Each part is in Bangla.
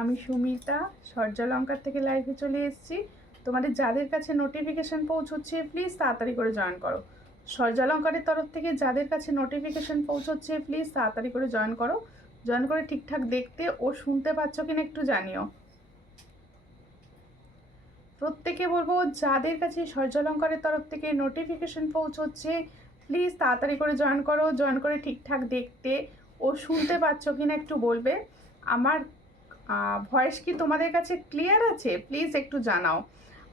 আমি সুমিতা সূর্যালঙ্কার থেকে লাইভে চলে এসেছি। তোমাদের যাদের কাছে নোটিফিকেশন পৌঁছচ্ছে প্লিজ তাড়াতাড়ি করে জয়েন করো। সূর্যালঙ্কারের তরফ থেকে যাদের কাছে নোটিফিকেশন পৌঁছচ্ছে প্লিজ তাড়াতাড়ি করে জয়েন করো। জয়েন করে ঠিকঠাক দেখতে ও শুনতে পাচ্ছ কিনা একটু জানিও। প্রত্যেকে বলবো যাদের কাছে সূর্যালঙ্কারের তরফ থেকে নোটিফিকেশন পৌঁছচ্ছে প্লিজ তাড়াতাড়ি করে জয়েন করো। জয়েন করে ঠিকঠাক দেখতে ও শুনতে পাচ্ছ কিনা একটু বলবে। আমার ভয়েস কি তোমাদের কাছে ক্লিয়ার আছে প্লিজ একটু জানাও।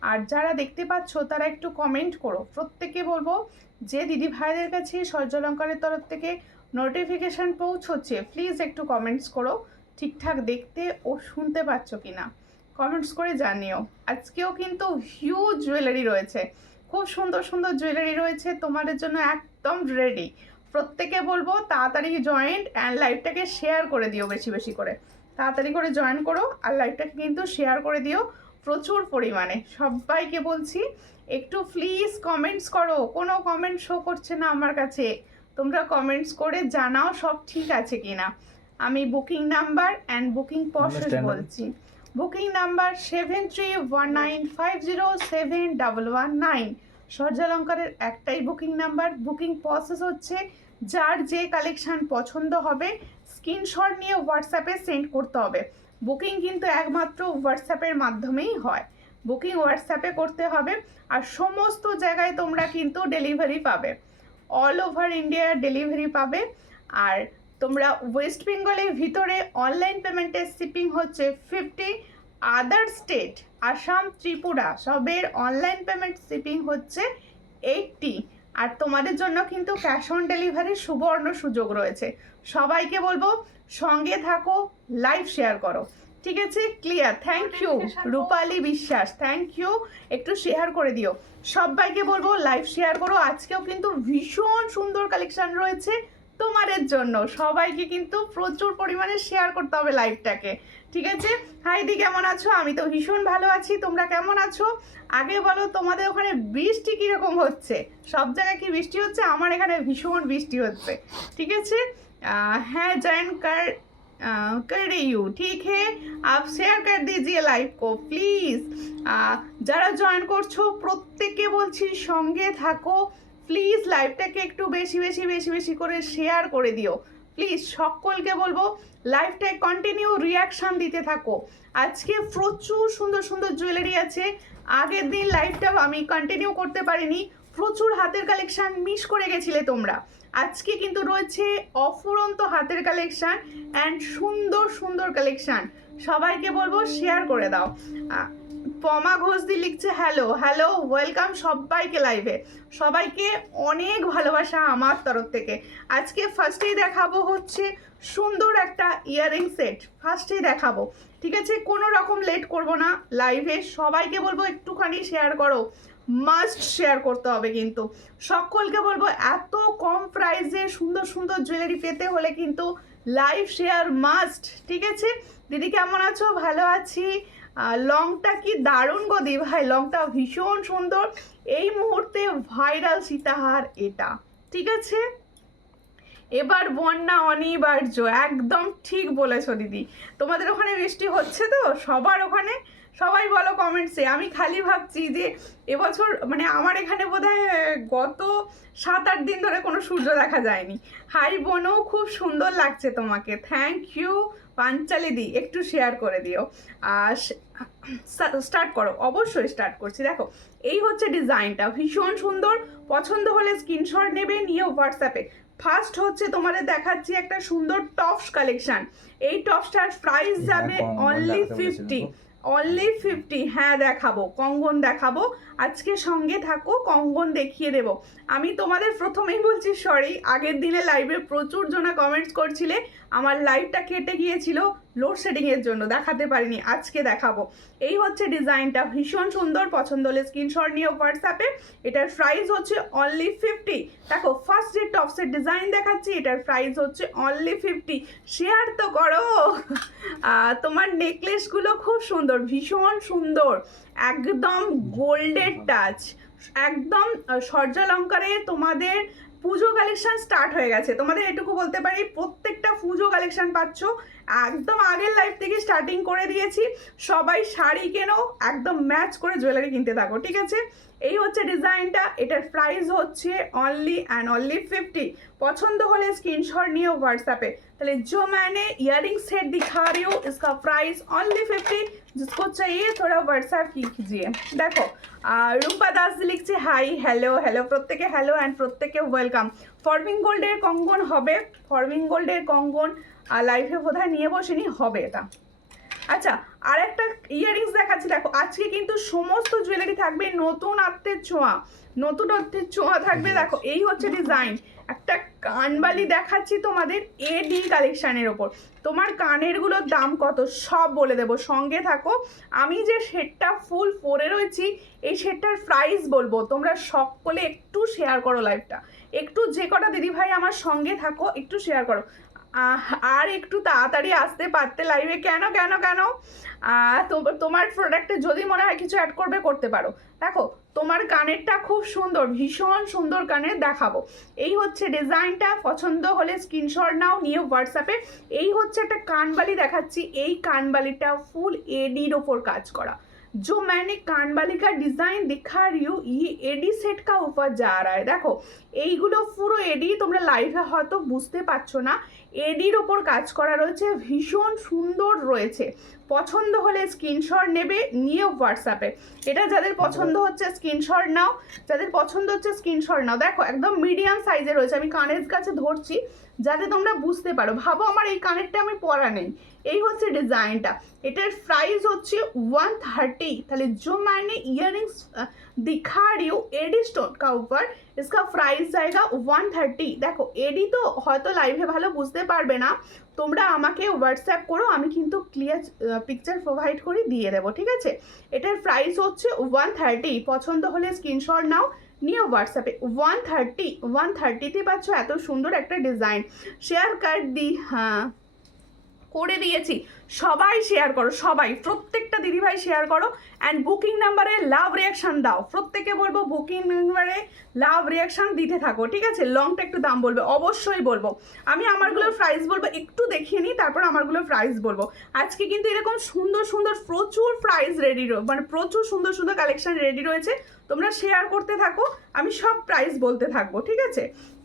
আর যারা দেখতে পাচ্ছ তারা একটু কমেন্ট করো। প্রত্যেকে বলবো যে দিদি ভাইদের কাছে সূর্যালঙ্কারের তরফ থেকে নোটিফিকেশান পৌঁছচ্ছে প্লিজ একটু কমেন্টস করো ঠিকঠাক দেখতে ও শুনতে পাচ্ছ কিনা কমেন্টস করে জানিও। আজকেও কিন্তু হিউজ জুয়েলারি রয়েছে, খুব সুন্দর সুন্দর জুয়েলারি রয়েছে তোমাদের জন্য একদম রেডি। প্রত্যেকে বলবো তাড়াতাড়ি জয়েন্ট অ্যান্ড লাইভটাকে শেয়ার করে দিও, বেশি বেশি করে তাড়াতাড়ি করে জয়েন করো আর লাইভটাকে কিন্তু শেয়ার করে দিও প্রচুর পরিমাণে। সবাইকে বলছি একটু প্লিজ কমেন্টস করো। কোনো কমেন্ট শো করছে না আমার কাছে, তোমরা কমেন্টস করে জানাও সব ঠিক আছে কিনা। আমি booking number and booking process বলছি। Booking number 7319507119। সূর্যালঙ্কারের একটাই বুকিং নাম্বার। বুকিং প্রসেস হচ্ছে যার যে কালেকশান পছন্দ হবে স্ক্রিনশট নিয়ে হোয়াটসঅ্যাপে সেন্ড করতে হবে। বুকিং কিন্তু একমাত্র হোয়াটসঅ্যাপের মাধ্যমেই হয়, বুকিং হোয়াটসঅ্যাপে করতে হবে। আর সমস্ত জায়গায় তোমরা কিন্তু ডেলিভারি পাবে, অল ওভার ইন্ডিয়া ডেলিভারি পাবে। আর তোমরা ওয়েস্ট বেঙ্গলের ভিতরে অনলাইন পেমেন্টের শিপিং হচ্ছে 50, আদার স্টেট আসাম ত্রিপুরা সবের অনলাইন পেমেন্ট শিপিং হচ্ছে 80। আর তোমাদের জন্য কিন্তু ক্যাশ অন ডেলিভারির সুবর্ণ সুযোগ রয়েছে। সবাইকে বলবো সঙ্গে থাকো, লাইভ শেয়ার করো, ঠিক আছে? ক্লিয়ার? থ্যাংক ইউ রূপালী বিশ্বাস, থ্যাংক ইউ। একটু শেয়ার করে দিও। সবাইকে বলবো লাইভ শেয়ার করো। আজকেও কিন্তু ভীষণ সুন্দর কালেকশন রয়েছে তোমাদের জন্য। সবাইকে কিন্তু প্রচুর পরিমাণে শেয়ার করতে হবে লাইভটাকে, ঠিক আছে? হাইদি কেমন আছো? আমি তো ভীষণ ভালো আছি, তোমরা কেমন আছো আগে বলো। তোমাদের ওখানে বৃষ্টি কীরকম হচ্ছে? সব জায়গায় কি বৃষ্টি হচ্ছে? আমার এখানে ভীষণ বৃষ্টি হচ্ছে, ঠিক আছে? हाँ ज्वाइन कर रही हूँ, ठीक है? आप शेयर कर दीजिए लाइव को प्लीज। যারা জয়েন করছো প্রত্যেককে বলছি সঙ্গে থাকো প্লিজ, লাইভটাকে একটু বেশি বেশি বেশি বেশি করে শেয়ার করে দিও প্লিজ। সকলকে বলবো লাইভটায় কন্টিনিউ রিয়াকশান দিতে থাকো। আজকে প্রচুর সুন্দর সুন্দর জুয়েলারি আছে। আগের দিন লাইভটা আমি কন্টিনিউ করতে পারিনি, প্রচুর হাতের কালেকশান মিস করে গেছিলে তোমরা। আজকে কিন্তু রয়েছে অফুরন্ত হাতের কালেকশান অ্যান্ড সুন্দর সুন্দর কালেকশান। সবাইকে বলবো শেয়ার করে দাও। পমা ঘোষদি লিখছে হ্যালো হ্যালো, ওয়েলকাম সবাইকে লাইভে। সবাইকে অনেক ভালোবাসা আমার তরফ থেকে। আজকে ফার্স্টেই দেখাবো হচ্ছে সুন্দর একটা ইয়াররিং সেট, ফার্স্টেই দেখাবো, ঠিক আছে? কোনো রকম লেট করব না লাইভে। সবাইকে বলবো একটুখানি শেয়ার করো, মাস্ট শেয়ার করতে হবে কিন্তু। সকলকে বলবো এত কম প্রাইসে সুন্দর সুন্দর জুয়েলারি পেতে হলে কিন্তু লাইভ শেয়ার মাস্ট, ঠিক আছে? দিদি কেমন আছো? ভালো আছি। লংটা কি দারুণ গো দি ভাই, লংটা ভীষণ সুন্দর। এই মুহূর্তে ভাইরাল সীতাহার এটা, ঠিক আছে? এবার বন্যা অনিবার্য, একদম ঠিক বলেছো দিদি। তোমাদের ওখানে বৃষ্টি হচ্ছে তো? সবার ওখানে সবাই বলো কমেন্টসে। আমি খালি ভাবছি যে এবছর মানে আমার এখানে বোধহয় গত 7-8 দিন ধরে কোনো সূর্য দেখা যায়নি। হাই বোনও খুব সুন্দর লাগছে তোমাকে, থ্যাংক ইউ পাঞ্চালি দি। একটু শেয়ার করে দিও। আর স্টার্ট করো, অবশ্যই স্টার্ট করছি। দেখো এই হচ্ছে ডিজাইনটা, ভীষণ সুন্দর। পছন্দ হলে স্ক্রিনশট নেবে, নিয়ে হোয়াটসঅ্যাপে। ফার্স্ট হচ্ছে তোমাদের দেখাচ্ছি একটা সুন্দর টপস কালেকশন। এই টপসটার প্রাইস যাবে অনলি 50। হ্যাঁ দেখাবো, কঙ্গন দেখাবো আজকে, সঙ্গে থাকো, কঙ্গন দেখিয়ে দেব। আমি তোমাদের প্রথমেই বলছি সরি, আগের দিনে লাইভে প্রচুর জনা কমেন্টস করছিলে, আমার লাইভটা কেটে গিয়েছিল লোডশেডিংয়ের জন্য, দেখাতে পারিনি। আজকে দেখাবো। এই হচ্ছে ডিজাইনটা, ভীষণ সুন্দর। পছন্দ হলে স্ক্রিনশট নিয়ে হোয়াটসঅ্যাপে। এটার প্রাইস হচ্ছে অনলি 50। দেখো ফার্স্ট যে টপসের ডিজাইন দেখাচ্ছি এটার প্রাইস হচ্ছে অনলি 50। শেয়ার তো করো। তোমার নেকলেসগুলো খুব সুন্দর, ভীষণ সুন্দর, একদম গোল্ডের টাচ, একদম সূর্যালঙ্কারে। তোমাদের পুজো কালেকশন স্টার্ট হয়ে গেছে, তোমাদের এটুকু বলতে পারি প্রত্যেকটা পুজো কালেকশন পাচ্ছ একদম আগের লাইফ থেকে স্টার্টিং করে দিয়েছি, সবাই শাড়ি কেনো, একদম ম্যাচ করে জুয়েলারি কিনতে থাকো, ঠিক আছে। এই হচ্ছে ডিজাইনটা, এটার প্রাইস হচ্ছে অনলি অ্যান্ড অনলি 50। पसंद होले स्क्रीनशॉट नियो व्हाट्सएप पे। चलिए जो मैंने इयरिंग सेट दिखा रही हूँ इसका प्राइस ओनली 50, जिसको चाहिए थोड़ा व्हाट्सएप कीजिए। देखो रूपा दास लिखছে हाई हेलो हेलो प्रत्येके हेलो एंड प्रत्येके वेलकाम। फर्मिंग गोल्डের কঙ্গন হবে, ফর্মিং গোল্ডের কঙ্গন লাইভে বোধহয় নিয়ে বসেনি, হবে এটা। আচ্ছা আর একটা ইয়ারিংস দেখাচ্ছি, দেখো আজকে কিন্তু সমস্ত জুয়েলারি থাকবে নতুন আত্মের ছোঁয়া, নতুন আত্মের ছোঁয়া থাকবে। দেখো এই হচ্ছে ডিজাইন, একটা কানবালি দেখাচ্ছি তোমাদের এডি কালেকশানের ওপর। তোমার কানেরগুলোর দাম কত সব বলে দেবো, সঙ্গে থাকো। আমি যে সেটটা ফুল পরে রয়েছি এই সেটটার প্রাইস বলবো, তোমরা সকলে একটু শেয়ার করো লাইভটা, একটু যে কটা দিদিভাই আমার সঙ্গে থাকো একটু শেয়ার করো, আর একটু তাড়াতাড়ি আসতে পারতে লাইভে। কেন কেন কেন তোমার প্রোডাক্টে যদি মনে হয় কিছু অ্যাড করবে করতে পারো। দেখো তোমার কানেরটা খুব সুন্দর, ভীষণ সুন্দর কানের দেখাবো। এই হচ্ছে ডিজাইনটা, পছন্দ হলে স্ক্রিনশট নাও, নিয়ে হোয়াটসঅ্যাপে। এই হচ্ছে একটা কানবালি দেখাচ্ছি, এই কানবালিটা ফুল এডির ওপর কাজ করা। जो मैंने कानबाली का डिजाइन दिखा रही हूँ ये एडी सेट का ऊपर जा रहा है। देखो এইগুলো পুরো এডি, তোমরা লাইভে হয়তো বুঝতে পারছো না, এডির ওপর কাজ করা রয়েছে, ভীষণ সুন্দর রয়েছে। পছন্দ হলে স্ক্রিনশট নেবে, নিয়ে হোয়াটসঅ্যাপে। এটা যাদের পছন্দ হচ্ছে স্ক্রিনশট নাও, যাদের পছন্দ হচ্ছে স্ক্রিনশট নাও। দেখো একদম মিডিয়াম সাইজে রয়েছে, আমি কানের কাছে ধরছি যাতে তোমরা বুঝতে পারো। ভাবো আমার এই কানেরটা আমি পরা নেই। এই হচ্ছে ডিজাইনটা, এটার প্রাইস হচ্ছে 130। তাহলে जो मैंने इयररिंग्स दिखा रही हूँ एडी स्टोन का ऊपर इसका प्राइस जाएगा 130। দেখো এডি তো হয়তো লাইভে ভালো বুঝতে পারবে না, তোমরা আমাকে হোয়াটসঅ্যাপ করো, আমি কিন্তু ক্লিয়ার পিকচার প্রোভাইড করে দিয়ে দেবো, ঠিক আছে। এটার প্রাইস হচ্ছে 130, পছন্দ হলে স্ক্রিনশট নাও, নিয়ে হোয়াটসঅ্যাপে। 130তে পাচ্ছ এত সুন্দর একটা ডিজাইন। শেয়ার কার্ড দি, হ্যাঁ করে দিয়েছি, সবাই শেয়ার করো, সবাই প্রত্যেকটা দিদিভাই শেয়ার করো। অ্যান্ড বুকিং নাম্বারে লাভ রিয়াকশান দাও, প্রত্যেকে বলবো বুকিং নাম্বারে লাভ রিয়াকশান দিতে থাকো, ঠিক আছে। লংটা একটু দাম বলবে, অবশ্যই বলবো। আমি আমারগুলোর প্রাইস বলবো, একটু দেখিয়ে নিই তারপর আমারগুলোর প্রাইস বলবো। আজকে কিন্তু এরকম সুন্দর সুন্দর প্রচুর প্রাইস রেডি, মানে প্রচুর সুন্দর সুন্দর কালেকশন রেডি রয়েছে, তোমরা শেয়ার করতে থাকো, আমি সব প্রাইস বলতে থাকবো, ঠিক আছে।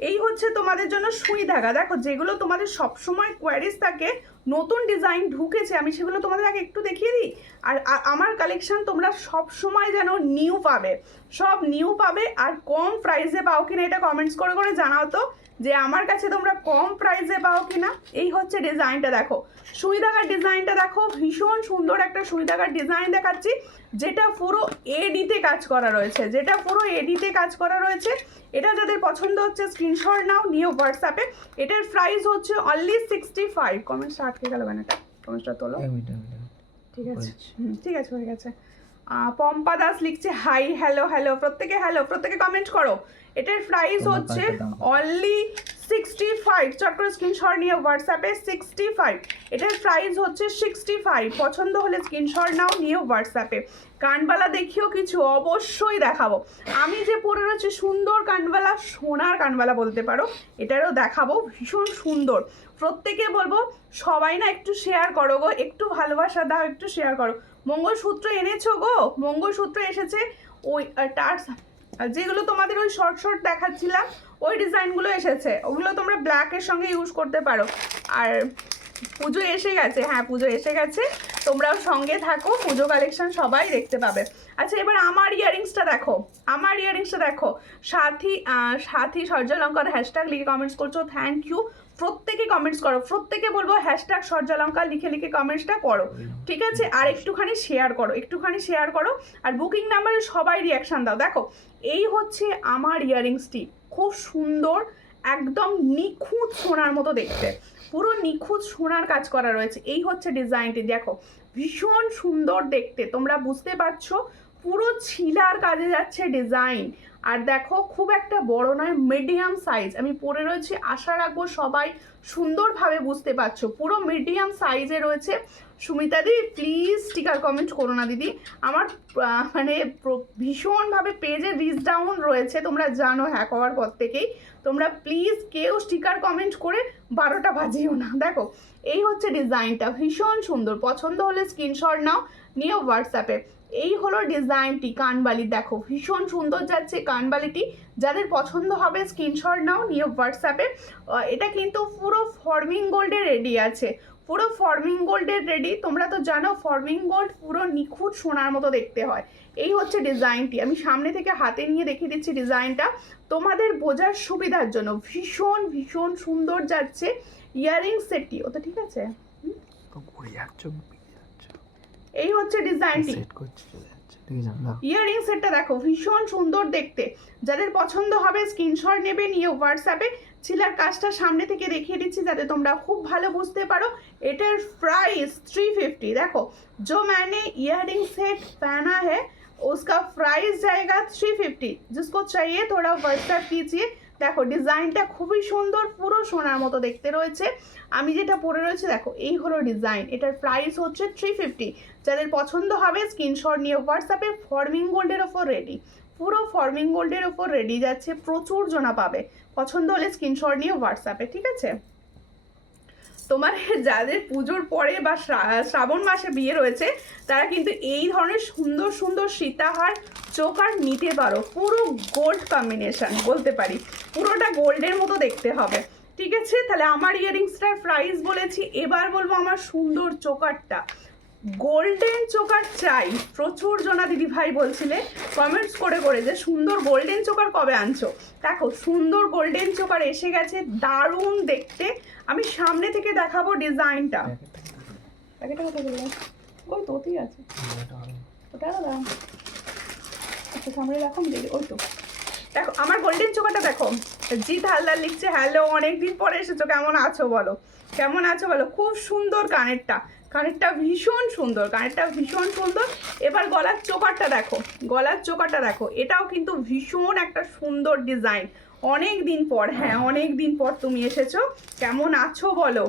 এই হচ্ছে তোমাদের জন্য সুই ধাগা, দেখো যেগুলো তোমাদের সবসময় কোয়ারিজ থাকে, নতুন ডিজাইন ঢুকেছে, আমি সেগুলো তোমাদের আগে একটু দেখিয়ে দিই। আর আমার কালেকশন তোমরা সব সময় যেন নিউ পাবে, সব নিউ পাবে। আর কম প্রাইসে পাও কিনা এটা কমেন্টস করে করে জানাও তো, যে আমার কাছে তোমরা কম প্রাইসে পাও কিনা। এই হচ্ছে ডিজাইনটা, দেখো সুই ধাগার ডিজাইনটা দেখো, ভীষণ সুন্দর একটা সুই ধাগার ডিজাইন দেখাচ্ছি, যেটা পুরো এডিতে কাজ করা রয়েছে, যেটা পুরো এডিতে কাজ করা রয়েছে। এটা যাদের পছন্দ হচ্ছে স্ক্রিনশট নাও, নিয়ে হোয়াটসঅ্যাপে। এটার প্রাইস হচ্ছে অনলি 65। কমেন্টসটা আটকে গেল কেন, এটা কমেন্টসটা তোলো, ঠিক আছে ঠিক আছে হয়ে গেছে। পম্পা দাস লিখছে হাই হ্যালো হ্যালো, প্রত্যেকে হ্যালো, প্রত্যেকে কমেন্ট করো। এটার প্রাইস হচ্ছে অনলি 65, চট করে স্ক্রিনশট নিয়ে হোয়াটসঅ্যাপে। 65, এটার প্রাইস হচ্ছে 65, পছন্দ হলে স্ক্রিনশট নাও, নিয়ে হোয়াটসঅ্যাপে। কানবালা দেখিও কিছু, অবশ্যই দেখাবো। আমি যে পরে রয়েছে সুন্দর কানবালা, সোনার কানবালা বলতে পারো, এটারও দেখাবো, ভীষণ সুন্দর। প্রত্যেকে বলবো সবাই না একটু শেয়ার করো গো, একটু ভালোবাসা দাও, একটু শেয়ার করো। মঙ্গলসূত্র এনেছো গো, মঙ্গলসূত্র এসেছে, ওই টার্স যেগুলো তোমাদের ওই শর্ট শর্ট দেখাচ্ছিলাম ওই ডিজাইনগুলো এসেছে, ওগুলো তোমরা ব্ল্যাকের সঙ্গে ইউজ করতে পারো। আর পুজো এসে গেছে, হ্যাঁ পুজো এসে গেছে, তোমরাও সঙ্গে থাকো, পুজো কালেকশন সবাই দেখতে পাবে। আচ্ছা এবার আমার ইয়ারিংসটা দেখো, আমার ইয়ারিংসটা দেখো। সাথী সূর্যালঙ্কার হ্যাশট্যাগ লিখে কমেন্টস করছো, থ্যাংক ইউ। প্রত্যেকে কমেন্টস করো, প্রত্যেকে বলবো হ্যাশট্যাগ সূর্যালঙ্কার লিখে লিখে কমেন্টসটা করো, ঠিক আছে। আর একটুখানি শেয়ার করো, একটুখানি শেয়ার করো। আর বুকিং নাম্বারে সবাই রিয়াকশান দাও। দেখো এই হচ্ছে আমার ইয়ারিংসটি, খুব সুন্দর, একদম নিখুঁত সোনার মতো দেখতে, পুরো নিখুঁত সোনার কাজ করা রয়েছে। এই হচ্ছে ডিজাইনটি, দেখো ভীষণ সুন্দর দেখতে, তোমরা বুঝতে পারছো, পুরো ছিলার কাজে যাচ্ছে ডিজাইন। আর দেখো খুব একটা বড় নয়, মিডিয়াম সাইজ আমি পরে রয়েছি। আশা রাখবো সবাই সুন্দরভাবে বুঝতে পারছো। পুরো মিডিয়াম সাইজে রয়েছে। সুমিতা দি প্লিজ স্টিকার কমেন্ট করো না দিদি, আমার মানে ভীষণভাবে পেজে রিচ ডাউন রয়েছে, তোমরা জানো হ্যাক হওয়ার পর থেকেই। তোমরা প্লিজ কেউ স্টিকার কমেন্ট করে 12টা বাজিও না। দেখো এই হচ্ছে ডিজাইনটা, ভীষণ সুন্দর। পছন্দ হলে স্ক্রিনশট নাও, নিয়ে হোয়াটসঅ্যাপে। এই হলো ডিজাইনটি, কানবালি দেখো ভীষণ সুন্দর যাচ্ছে কানবালিটি। যাদের পছন্দ হবে স্ক্রিনশট নাও, নিয়ে হোয়াটসঅ্যাপে। এটা কিন্তু পুরো ফর্মিং গোল্ডে রেডি আছে, পুরো ফর্মিং গোল্ডের রেডি। তোমরা তো জানো ফর্মিং গোল্ড পুরো নিখুঁত সোনার মতো দেখতে হয়। এই হচ্ছে ডিজাইনটি, আমি সামনে থেকে হাতে নিয়ে দেখিয়ে দিচ্ছি ডিজাইনটা তোমাদের বোঝার সুবিধার জন্য। ভীষণ ভীষণ সুন্দর যাচ্ছে ইয়ারিং সেটটি। ও তো ঠিক আছে, এই হচ্ছে ডিজাইনটি। ইয়ারিং সেটটা দেখো ভীষণ সুন্দর দেখতে। যাদের পছন্দ হবে স্ক্রিনশট নেবে, নিয়ে হোয়াটসঅ্যাপে। ছিলার কাজটা সামনে থেকে দেখিয়ে দিচ্ছি যাতে তোমরা খুব ভালো বুঝতে পারো। এটার প্রাইস 350। देखो जो मैंने इयररिंग सेट पहना है उसका प्राइस जाएगा 350। जिसको चाहिए थोड़ा व्हाट्सएप कीजिए। দেখো ডিজাইনটা খুবই সুন্দর, পুরো সোনার মতো দেখতে রয়েছে। আমি যেটা পরে রয়েছে দেখো এই হলো ডিজাইন, এটার প্রাইস হচ্ছে 350। যাদের পছন্দ হবে স্ক্রিনশট নিয়ে হোয়াটসঅ্যাপে। ফর্মিং গোল্ডের ওপর রেডি, পুরো ফর্মিং গোল্ডের ওপর রেডি যাচ্ছে, প্রচুর জনা পাবে। পছন্দ হলে স্ক্রিনশট নিয়ে হোয়াটসঅ্যাপে, ঠিক আছে। তোমার যাদের পুজোর পরে বা শ্রাবণ মাসে বিয়ে রয়েছে তারা কিন্তু এই ধরনের সুন্দর সুন্দর সীতাহার চোকার নিতে পারো। পুরো গোল্ড কম্বিনেশন বলতে পারি, পুরোটা গোল্ডের মতো দেখতে হবে, ঠিক আছে। তাহলে আমার ইয়ারিংসটার প্রাইস বলেছি, এবার বলবো আমার সুন্দর চোকারটা। গোল্ডেন চোকার চাই, প্রচুর জনা দিদি ভাই বলছিলে কমেন্টস করে করে যে সুন্দর গোল্ডেন চোকার কবে আনছো। দেখো সুন্দর গোল্ডেন চোকার এসে গেছে, দারুণ দেখতে। আমি সামনে থেকে দেখাবো ডিজাইনটা। প্যাকেটটা কোথায় গেল? ওই তো ওতেই আছে, ওটা দাম। আচ্ছা সামনে রাখো, ওই তো দেখো আমার গোল্ডেন চোকারটা দেখো। জিৎ হালদার লিখছে হ্যালো, অনেকদিন পরে এসেছো, কেমন আছো বলো, কেমন আছো বলো। খুব সুন্দর কানেরটা, কানেরটা ভীষণ সুন্দর, কানেরটা ভীষণ সুন্দর। এবার গলার চোকারটা দেখো, গলার চোকারটা দেখো, এটাও কিন্তু ভীষণ একটা সুন্দর ডিজাইন। অনেক দিন পর, হ্যাঁ অনেক দিন পর তুমি এসেছো, কেমন আছো বলো।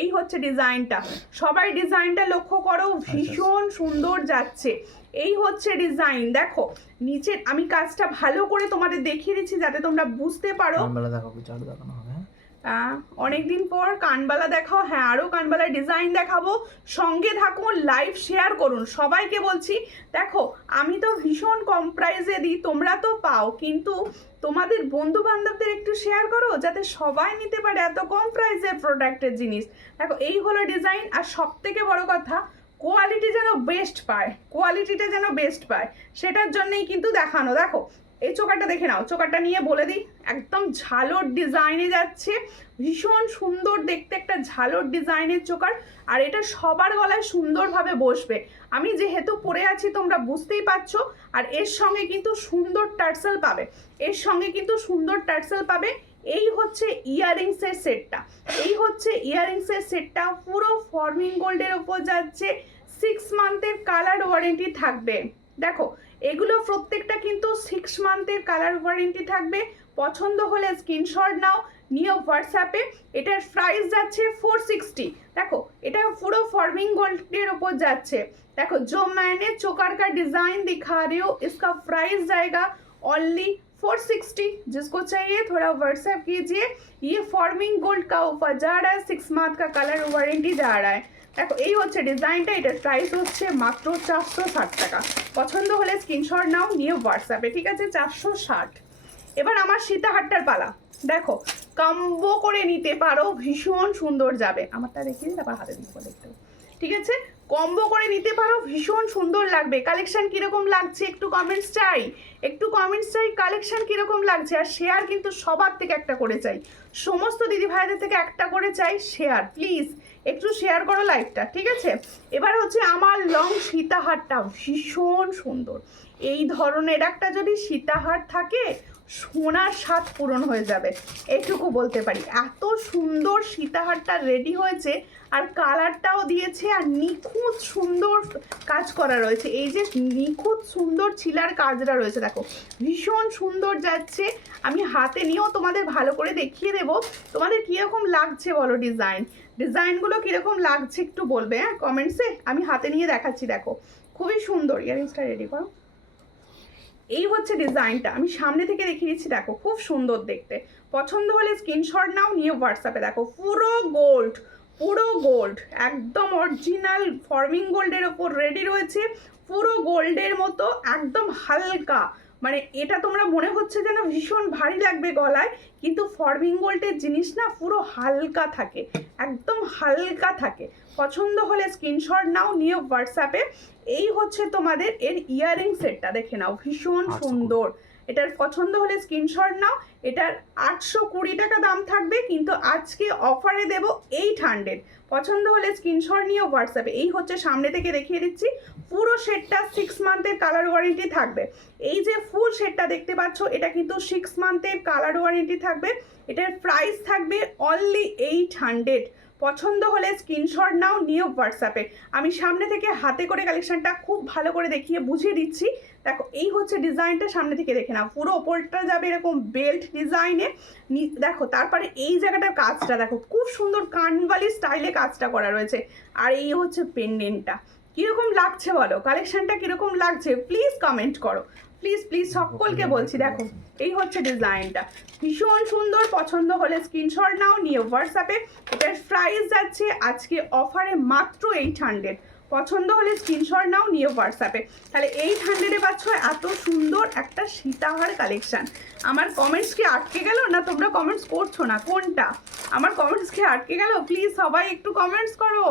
এই হচ্ছে ডিজাইনটা, সবাই ডিজাইনটা লক্ষ্য করো, ভীষণ সুন্দর যাচ্ছে। এই হচ্ছে ডিজাইন। দেখো নিচে আমি কাজটা ভালো করে তোমাদের দেখিয়ে দিচ্ছি যাতে তোমরা বুঝতে পারো। অনেকদিন পর কানবালা দেখাও, হ্যাঁ আরও কানবালার ডিজাইন দেখাবো। সঙ্গে থাকুন, লাইভ শেয়ার করুন, সবাইকে বলছি। দেখো আমি তো ভীষণ কম প্রাইসে দিই, তোমরা তো পাও, কিন্তু তোমাদের বন্ধু বান্ধবদের একটু শেয়ার করো যাতে সবাই নিতে পারে এত কম প্রাইসের প্রোডাক্টের জিনিস। দেখো এই হলো ডিজাইন। আর সব থেকে বড় কথা কোয়ালিটি যেন বেস্ট পায়, কোয়ালিটিটা যেন বেস্ট পায়, সেটার জন্যই কিন্তু দেখানো। দেখো এই চোকারটা দেখে নাও, চোকারটা নিয়ে বলে দিই, একদম ঝালোর ডিজাইনে যাচ্ছে, ভীষণ সুন্দর দেখতে একটা ঝালোর ডিজাইনের চোকার। আর এটা সবার গলায় সুন্দরভাবে বসবে। আমি যেহেতু পরে আছি তোমরা বুঝতেই পারছো। আর এর সঙ্গে কিন্তু সুন্দর টার্সেল পাবে, এর সঙ্গে কিন্তু সুন্দর টার্সেল পাবে। এই হচ্ছে ইয়ারিংসের সেটটা, এই হচ্ছে ইয়ারিংসের সেটটা, পুরো ফর্মিং গোল্ডের ওপর যাচ্ছে। 6 মান্থের কালার ওয়ারেন্টি থাকবে। দেখো এগুলো প্রত্যেকটা কিন্তু 6 মান্থের কালার ওয়ারেন্টি থাকবে। পছন্দ হলে স্ক্রিনশট নাও, নিয়ে হোয়াটসঅ্যাপে। এটার প্রাইস যাচ্ছে 460। দেখো এটা পুরো ফর্মিং গোল্ডের ওপর যাচ্ছে। देखो जो मैंने चोकर का डिजाइन दिखा रही हूँ इसका प्राइस जाएगा ओनली 460। जिसको चाहिए थोड़ा व्हाट्सएप कीजिए। ये फॉर्मिंग गोल्ड का ऑफर जा रहा है, 6 मंथ का कलर वारंटी जा रहा है। देखो এই হচ্ছে ডিজাইনটা, এটার প্রাইস হচ্ছে মাত্র 460 টাকা। পছন্দ হলে স্ক্রিনশট নাও, নিয়ে হোয়াটসঅ্যাপে, ঠিক আছে। 460। এবার আমার সীতাহারটার পালা। দেখো কম্বো করে নিতে পারো, ভীষণ সুন্দর যাবে। আমারটা দেখিয়ে দিই, তারপর হাতে দিব দেখতে, ঠিক আছে। কম্বো করে নিতে পারো, ভীষণ সুন্দর লাগবে। কালেকশন কিরকম লাগছে একটু কমেন্টস চাই, একটু কমেন্টস চাই কালেকশন কিরকম লাগছে। আর শেয়ার কিন্তু সবার থেকে একটা করে চাই, সমস্ত দিদি ভাইদের থেকে একটা করে চাই শেয়ার। প্লিজ একটু শেয়ার করো লাইভটা, ঠিক আছে। এবার হচ্ছে আমার লং সীতাহারটা ভীষণ সুন্দর। এই ধরনের একটা যদি সীতাহার থাকে সোনার স্বাদ পূরণ হয়ে যাবে, এটুকু বলতে পারি। এত সুন্দর সীতাহারটা রেডি হয়েছে, আর কালারটাও দিয়েছে, আর নিখুঁত সুন্দর কাজ করা রয়েছে। এই যে নিখুঁত সুন্দর ছিলার কাজটা রয়েছে দেখো, ভীষণ সুন্দর যাচ্ছে। আমি হাতে নিয়েও তোমাদের ভালো করে দেখিয়ে দেবো। তোমাদের কীরকম লাগছে বলো, ডিজাইনগুলো কীরকম লাগছে একটু বলবে হ্যাঁ কমেন্টসে। আমি হাতে নিয়ে দেখাচ্ছি, দেখো খুবই সুন্দর। ইয়ারিংসটা রেডি করো। এই হচ্ছে ডিজাইনটা, আমি সামনে থেকে দেখিয়ে দিচ্ছি, দেখো খুব সুন্দর দেখতে। পছন্দ হলে স্ক্রিনশট নাও, নিয়ে হোয়াটসঅ্যাপে। দেখো পুরো গোল্ড, পুরো গোল্ড, একদম অরিজিনাল ফর্মিং গোল্ডের ওপর রেডি রয়েছে, পুরো গোল্ডের মতো একদম হালকা। মানে এটা তোমরা মনে হচ্ছে যেন ভীষণ ভারী লাগবে গলায়, কিন্তু ফর্মিং গোল্ডের জিনিস না পুরো হালকা থাকে, একদম হালকা থাকে। পছন্দ হলে স্ক্রিনশট নাও, নিয়ে হোয়াটসঅ্যাপে। এই হচ্ছে তোমাদের এর ইয়ারিং সেটটা, দেখে নাও ভীষণ সুন্দর। এটার পছন্দ হলে স্ক্রিনশট নাও। এটার 820 টাকা দাম থাকবে, কিন্তু আজকে অফারে দেব 800। পছন্দ হলে স্ক্রিনশট নিয়ে হোয়াটসঅ্যাপে। এই হচ্ছে সামনে থেকে দেখিয়ে দিচ্ছি, পুরো সেটটা 6 মান্থের কালার ওয়ারেন্টি থাকবে। এই যে ফুল সেটটা দেখতে পাচ্ছ, এটা কিন্তু 6 মান্থের কালার ওয়ারেন্টি থাকবে। এটার প্রাইস থাকবে অনলি 800। পছন্দ হলে স্ক্রিনশট নাও, নিয়ে হোয়াটসঅ্যাপে। আমি সামনে থেকে হাতে করে কালেকশনটা খুব ভালো করে দেখিয়ে বুঝিয়ে দিচ্ছি। দেখো এই হচ্ছে ডিজাইনটা, সামনে থেকে দেখে নাও। পুরো ওপরটা যাবে এরকম বেল্ট ডিজাইনে, দেখো তারপরে এই জায়গাটার কাজটা দেখো, খুব সুন্দর কানবালি স্টাইলে কাজটা করা রয়েছে। আর এই হচ্ছে পেন্ডেন্টটা, কীরকম লাগছে বলো, কালেকশনটা কীরকম লাগছে প্লিজ কমেন্ট করো, প্লিজ প্লিজ সকলকে বলছি। দেখো এই হচ্ছে ডিজাইনটা, ভীষণ সুন্দর। পছন্দ হলে স্ক্রিনশট নাও, নিয়ে হোয়াটসঅ্যাপে। এটার প্রাইস যাচ্ছে আজকে অফারে মাত্র 800। পছন্দ হলে স্ক্রিনশট নাও, নিয়ে হোয়াটসঅ্যাপে। তাহলে 800-এ পাচ্ছ এত সুন্দর একটা সীতাহার কালেকশন। আমার কমেন্টস কি আটকে গেল, না তোমরা কমেন্টস করছো না, কোনটা? আমার কমেন্টস কি আটকে গেল? প্লিজ সবাই একটু কমেন্টস করো,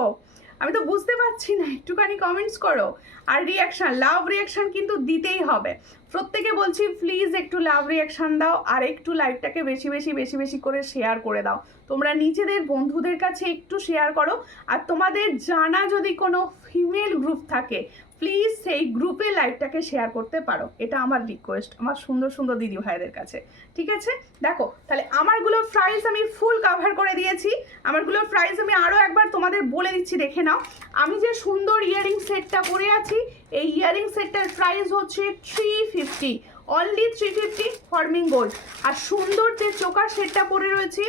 আমি তো বুঝতে পারছি না, একটুখানি কমেন্টস করো। আর রিয়াকশান, লাভ রিয়াকশান কিন্তু দিতেই হবে। প্রত্যেকে বলছি প্লিজ একটু লাভ রিয়াকশান দাও, আর একটু লাইভটাকে বেশি বেশি বেশি বেশি করে শেয়ার করে দাও। তোমরা নিজেদের বন্ধুদের কাছে একটু শেয়ার করো। আর তোমাদের জানা যদি কোনো ফিমেল গ্রুপ থাকে, প্লিজ সেই গ্রুপে লাইভটাকে শেয়ার করতে পারো, এটা আমার রিকোয়েস্ট আমার সুন্দর সুন্দর দিদি ভাইদের কাছে, ঠিক আছে? দেখো তাহলে আমারগুলোর প্রাইস আমি ফুল কাভার করে দিয়েছি। আমারগুলোর প্রাইস আমি আরও একবার তোমাদের বলে দিচ্ছি, দেখে নাও। আমি যে সুন্দর ইয়ারিং সেটটা পরে আছি, এই ইয়ারিং সেটটার প্রাইস হচ্ছে 350, অনলি 350 ফর্মিং গোল্ড। আর সুন্দর যে চোকার সেটটা পরে রয়েছে,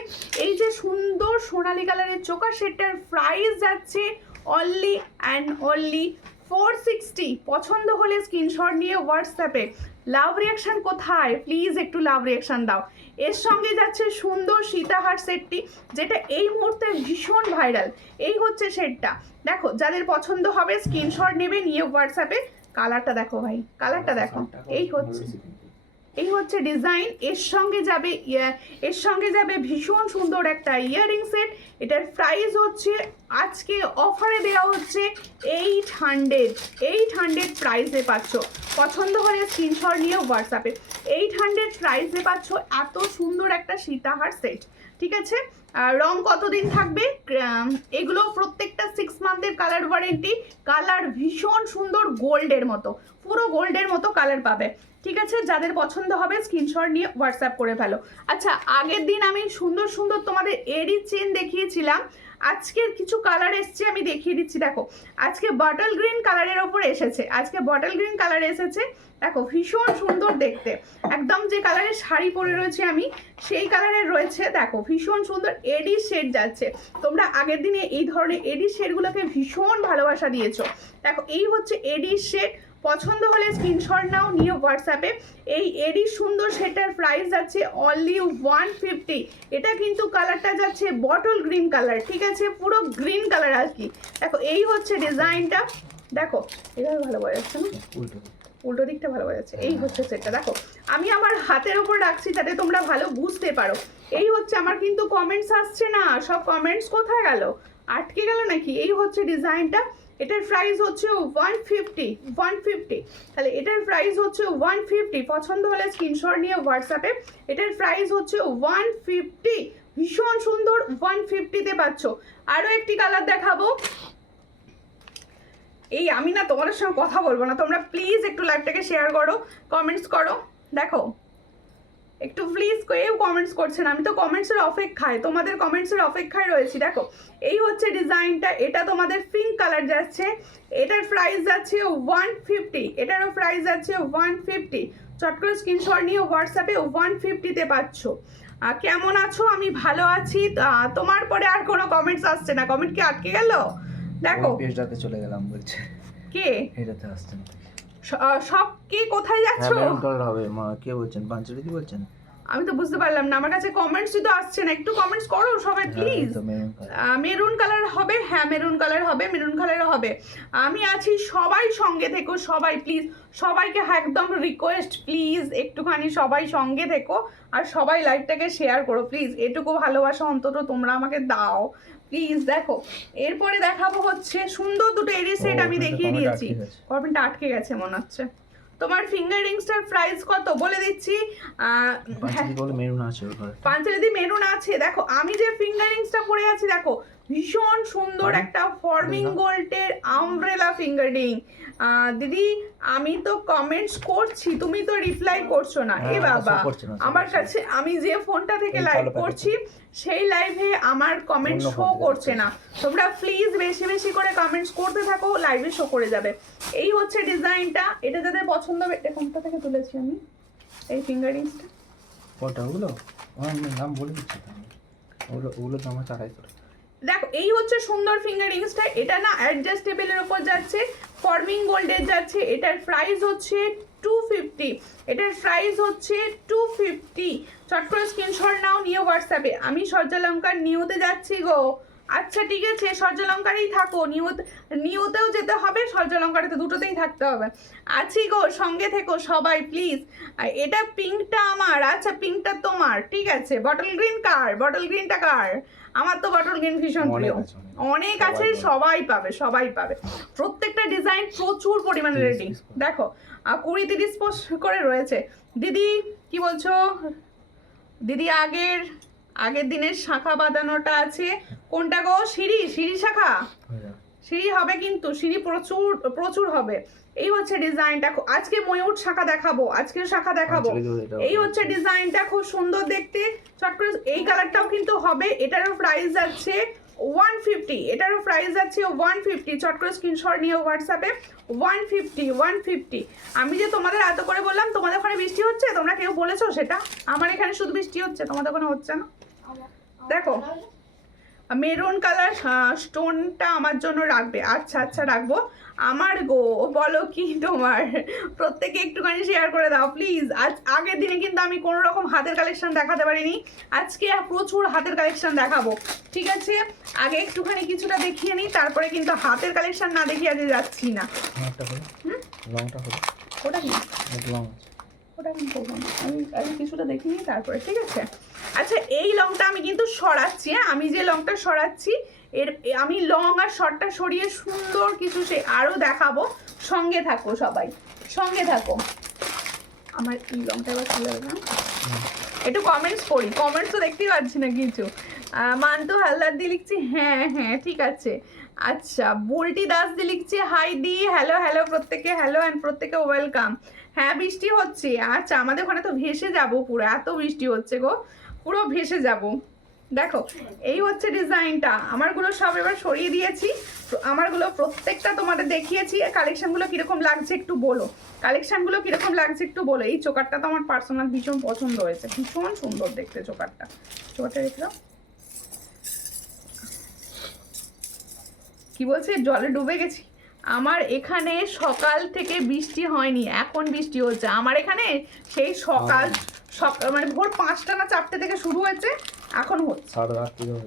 এই যে সুন্দর সোনালি কালারের চোকার সেটটার প্রাইস যাচ্ছে অনলি অ্যান্ড অনলি 460। পছন্দ হলে স্ক্রিনশট নিয়ে হোয়াটসঅ্যাপে। লাভ রিয়াকশান কোথায়? প্লিজ একটু লাভ রিয়াকশান দাও। এর সঙ্গে যাচ্ছে সুন্দর সীতাহার সেটটি, যেটা এই মুহূর্তে ভীষণ ভাইরাল। এই হচ্ছে সেটটা, দেখো যাদের পছন্দ হবে স্ক্রিনশট নেবে, নিয়ে হোয়াটসঅ্যাপে। কালারটা দেখো ভাই, কালারটা দেখো, এই হচ্ছে ডিজাইন। এর সঙ্গে যাবে ভীষণ সুন্দর একটা ইয়ারিং সেট। এটার প্রাইস হচ্ছে আজকে অফারে দেওয়া হচ্ছে 800 প্রাইসে পাচ্ছ। পছন্দ হলে স্ক্রিনশট নিয়ে হোয়াটসঅ্যাপে। 800 প্রাইসে পাচ্ছ এত সুন্দর একটা সীতাহার সেট, ঠিক আছে? রং কতদিন থাকবে? এগুলো প্রত্যেকটা 6 মান্থের কালার ওয়ারেন্টি। কালার ভীষণ সুন্দর, গোল্ডের মতো, পুরো গোল্ডের মতো কালার পাবে, ঠিক আছে? যাদের পছন্দ হবে স্ক্রিনশট নিয়ে হোয়াটসঅ্যাপ করে ফেলো। আচ্ছা, আগের দিন আমি সুন্দর সুন্দর তোমাদের এডি চেন দেখিয়েছিলাম, আজকের কিছু কালার এসছে, আমি দেখিয়ে দিচ্ছি। দেখো আজকে বটল গ্রিন কালারের ওপর এসেছে, দেখো ভীষণ সুন্দর দেখতে, একদম যে কালারের শাড়ি পরে রয়েছে আমি সেই কালারের রয়েছে। দেখো ভীষণ সুন্দর এডি শেড যাচ্ছে। তোমরা আগের দিনে এই ধরনের এডি শেডগুলোকে ভীষণ ভালোবাসা দিয়েছো। দেখো এই হচ্ছে এডি শেড। পছন্দ হলে স্ক্রিনশট নাও, নিয়ে হোয়াটসঅ্যাপে। এই এডি সুন্দর সেটার প্রাইস যাচ্ছে অনলি 150। এটা কিন্তু কালারটা যাচ্ছে বটল গ্রিন কালার, ঠিক আছে? পুরো গ্রিন কালার আর কি। দেখো এই হচ্ছে ডিজাইনটা, দেখো এভাবে ভালো বোঝা যাচ্ছে না, উল্টো দিকটা ভালো বোঝা যাচ্ছে। এই হচ্ছে সেটটা, দেখো আমি আমার হাতের ওপর রাখছি যাতে তোমরা ভালো বুঝতে পারো। এই হচ্ছে, আমার কিন্তু কমেন্টস আসছে না, সব কমেন্টস কোথায় গেল, আটকে গেল নাকি? এই হচ্ছে ডিজাইনটা। এটার প্রাইস হচ্ছে 150। তাহলে এটার প্রাইস হচ্ছে 150। পছন্দ হলে স্ক্রিনশট নিয়ে হোয়াটসঅ্যাপে। এটার প্রাইস হচ্ছে 150, ভীষণ সুন্দর, 150-তে পাচ্ছ। আরও একটি কালার দেখাবো। এই আমি না তোমাদের সঙ্গে কথা বলবো না, তোমরা প্লিজ একটু লাইভটাকে শেয়ার করো, কমেন্টস করো। দেখো একটু প্লিজ কেউ কমেন্টস করছে না, আমি তো কমেন্টসের অপেক্ষায়, তোমাদের কমেন্টসের অপেক্ষায় রয়েছি। দেখো এই হচ্ছে ডিজাইনটা, এটা তোমাদের পিঙ্ক কালার যাচ্ছে, এটার প্রাইস যাচ্ছে 150, এটারও প্রাইস যাচ্ছে 150। চট করে স্ক্রিনশট নিয়ে হোয়াটসঅ্যাপে 150-তে পাচ্ছ। কেমন আছো? আমি ভালো আছি। তোমার পরে আর কোনো কমেন্টস আসছে না, কমেন্ট কি আটকে গেল? দেখো পেজটাতে চলে গেলাম বলছে কে এটাতে আসছে না। সব কি কোথায় যাচ্ছ? মেরুন কালার হবে মা, কে বলছেন? পাঞ্চলিদি বলছেন? আমি তো বুঝতে পারলাম না, আমার কাছে কমেন্টস তো আসছে না, একটু কমেন্টস করো সবাই প্লিজ। মেরুন কালার হবে, হ্যাঁ মেরুন কালার হবে, মেরুন কালার হবে। আমি আছি, সবাই সঙ্গে থেকো, সবাই প্লিজ, সবাইকে একদম রিকোয়েস্ট প্লিজ একটুখানি সবাই সঙ্গে থেকো আর সবাই লাইভটাকে শেয়ার করো প্লিজ, এটুকু ভালোবাসা অন্তত তোমরা আমাকে দাও প্লিজ। দেখো এরপরে দেখাবো হচ্ছে সুন্দর দুটো এরি সেট, আমি দেখিয়ে দিয়েছি। কমেন্টটা আটকে গেছে মনে হচ্ছে। তোমার ফিঙ্গার রিংসটার প্রাইস কত বলে দিচ্ছি। পাঞ্চালিদি মেরুন আছে। দেখো আমি যে ফিঙ্গার রিংসটা পরে আছি, দেখো ভীষণ সুন্দর একটা ফর্মিং গোল্ডের আমব্রেলা ফিঙ্গার রিং। দিদি আমি তো কমেন্টস করছি, তুমি তো রিপ্লাই করছো না। এ বাবা, আমার কাছে আমি যে ফোনটা থেকে লাইভ করছি সেই লাইভে আমার কমেন্ট শো করছে না। তোমরা প্লিজ বেশি বেশি করে কমেন্টস করতে থাকো, লাইভে শো করে যাবে। এই হচ্ছে ডিজাইনটা, এটা যাদের পছন্দ হবে। এটা কোনটা থেকে তুলেছি আমি এই ফিঙ্গার রিংসটা? ওটা ওগুলো আমার নাম বলে দিচ্ছি, ওগুলো তো আমার 250 টাকা। দেখো এই হচ্ছে সুন্দর ফিঙ্গার রিংসটা, এটা না অ্যাডজাস্টেবলের উপর যাচ্ছে, ফর্মিং গোল্ডের যাচ্ছে। এটার প্রাইস হচ্ছে 250, এটার প্রাইস হচ্ছে 250। চট করে স্ক্রিনশট নাও, নিয়ে হোয়াটসঅ্যাপে। আমি সূর্যালঙ্কার নিউতে যাচ্ছি গো। আচ্ছা ঠিক আছে, সূর্যালঙ্কারেই থাকো, নিউতেও যেতে হবে, সূর্যালঙ্কারেতে দুটোতেই থাকতে হবে। আছি গো, সঙ্গে থেকো সবাই প্লিজ। এটা পিঙ্কটা আমার, আচ্ছা পিঙ্কটা তোমার, ঠিক আছে। বটল গ্রিন কার? বটল গ্রিনটা কার? আমার তো বটল গ্রিন ভীষণ প্রিয়। অনেক আছে, সবাই পাবে, সবাই পাবে। প্রত্যেকটা ডিজাইন প্রচুর পরিমাণে রেডি। দেখো 20-30 পোস্ট করে রয়েছে। দিদি কি বলছো? দিদি আগের দিনের শাখা বাঁধানোটা আছে, কোনটা গো? সিঁড়ি শাখা, সিঁড়ি হবে কিন্তু, সিঁড়ি প্রচুর প্রচুর হবে। এই হচ্ছে ডিজাইনটা, আজকে ময়ূর শাখা দেখাবো, আজকের শাখা দেখাবো। এই হচ্ছে ডিজাইনটা, খুব সুন্দর দেখতে। চট করে এই কালারটাও কিন্তু হবে, এটারও প্রাইস যাচ্ছে 150, এটারও প্রাইস যাচ্ছে 150। চট করে স্ক্রিনশট নিয়ে হোয়াটসঅ্যাপে 150। আমি যে তোমাদের এত করে বললাম, তোমাদের ওখানে বৃষ্টি হচ্ছে? তোমরা কেউ বলেছো সেটা? আমার এখানে শুধু বৃষ্টি হচ্ছে, তোমাদের ওখানে হচ্ছে না। দেখো মেরুন কালার স্টোনটা আমার জন্য রাখবে। আচ্ছা আচ্ছা রাখবো। আমার গো বলো কি তোমার? প্রত্যেকে একটুখানি শেয়ার করে দাও প্লিজ। আগের দিনে কিন্তু আমি কোনো রকম হাতের কালেকশন দেখাতে পারিনি, আজকে প্রচুর হাতের কালেকশন দেখাবো, ঠিক আছে? আগে একটুখানি কিছুটা দেখিয়ে নিই, তারপরে কিন্তু হাতের কালেকশন না দেখিয়ে আজ যাচ্ছি না। ওটা কি? ওটা আমি করবো না, আমি কিছুটা দেখিনি তারপরে, ঠিক আছে? আচ্ছা এই লংটা আমি কিন্তু সরাচ্ছি, হ্যাঁ আমি যে লংটা সরাচ্ছি আমি লং আর শর্টটা সরিয়ে সুন্দর কিছু সে আরও দেখাবো। সঙ্গে থাকো সবাই, সঙ্গে থাকো। আমার এই লংটা এবার চলে যাবে না, একটু কমেন্টস করি, কমেন্টস তো দেখতেই পাচ্ছি না কিছু। মান্তু হালদার দি লিখছি হ্যাঁ হ্যাঁ ঠিক আছে। আচ্ছা বুলটি দাস দি লিখছি হাই দি, হ্যালো হ্যালো প্রত্যেকে, হ্যালো অ্যান্ড প্রত্যেকে ওয়েলকাম। হ্যাঁ বৃষ্টি হচ্ছে, আচ্ছা আমাদের ওখানে তো ভেসে যাবো পুরো, এত বৃষ্টি হচ্ছে গো, পুরো ভেসে যাব। দেখো এই হচ্ছে ডিজাইনটা, আমারগুলো সব এবার সরিয়ে দিয়েছি, আমারগুলো প্রত্যেকটা তোমাদের দেখিয়েছি। কালেকশনগুলো কীরকম লাগছে একটু বলো, কালেকশনগুলো কীরকম লাগছে একটু বলো। এই চোকারটা তো আমার পার্সোনাল ভীষণ পছন্দ হয়েছে, ভীষণ সুন্দর দেখতে চোকারটা। চোকারটা দেখলো কি বলছে, জলে ডুবে গেছি। আমার এখানে সকাল থেকে বৃষ্টি হয়নি, এখন বৃষ্টি হচ্ছে আমার এখানে। সেই সকাল মানে ভোর 5টা না 4টে থেকে শুরু হয়েছে, এখন হচ্ছে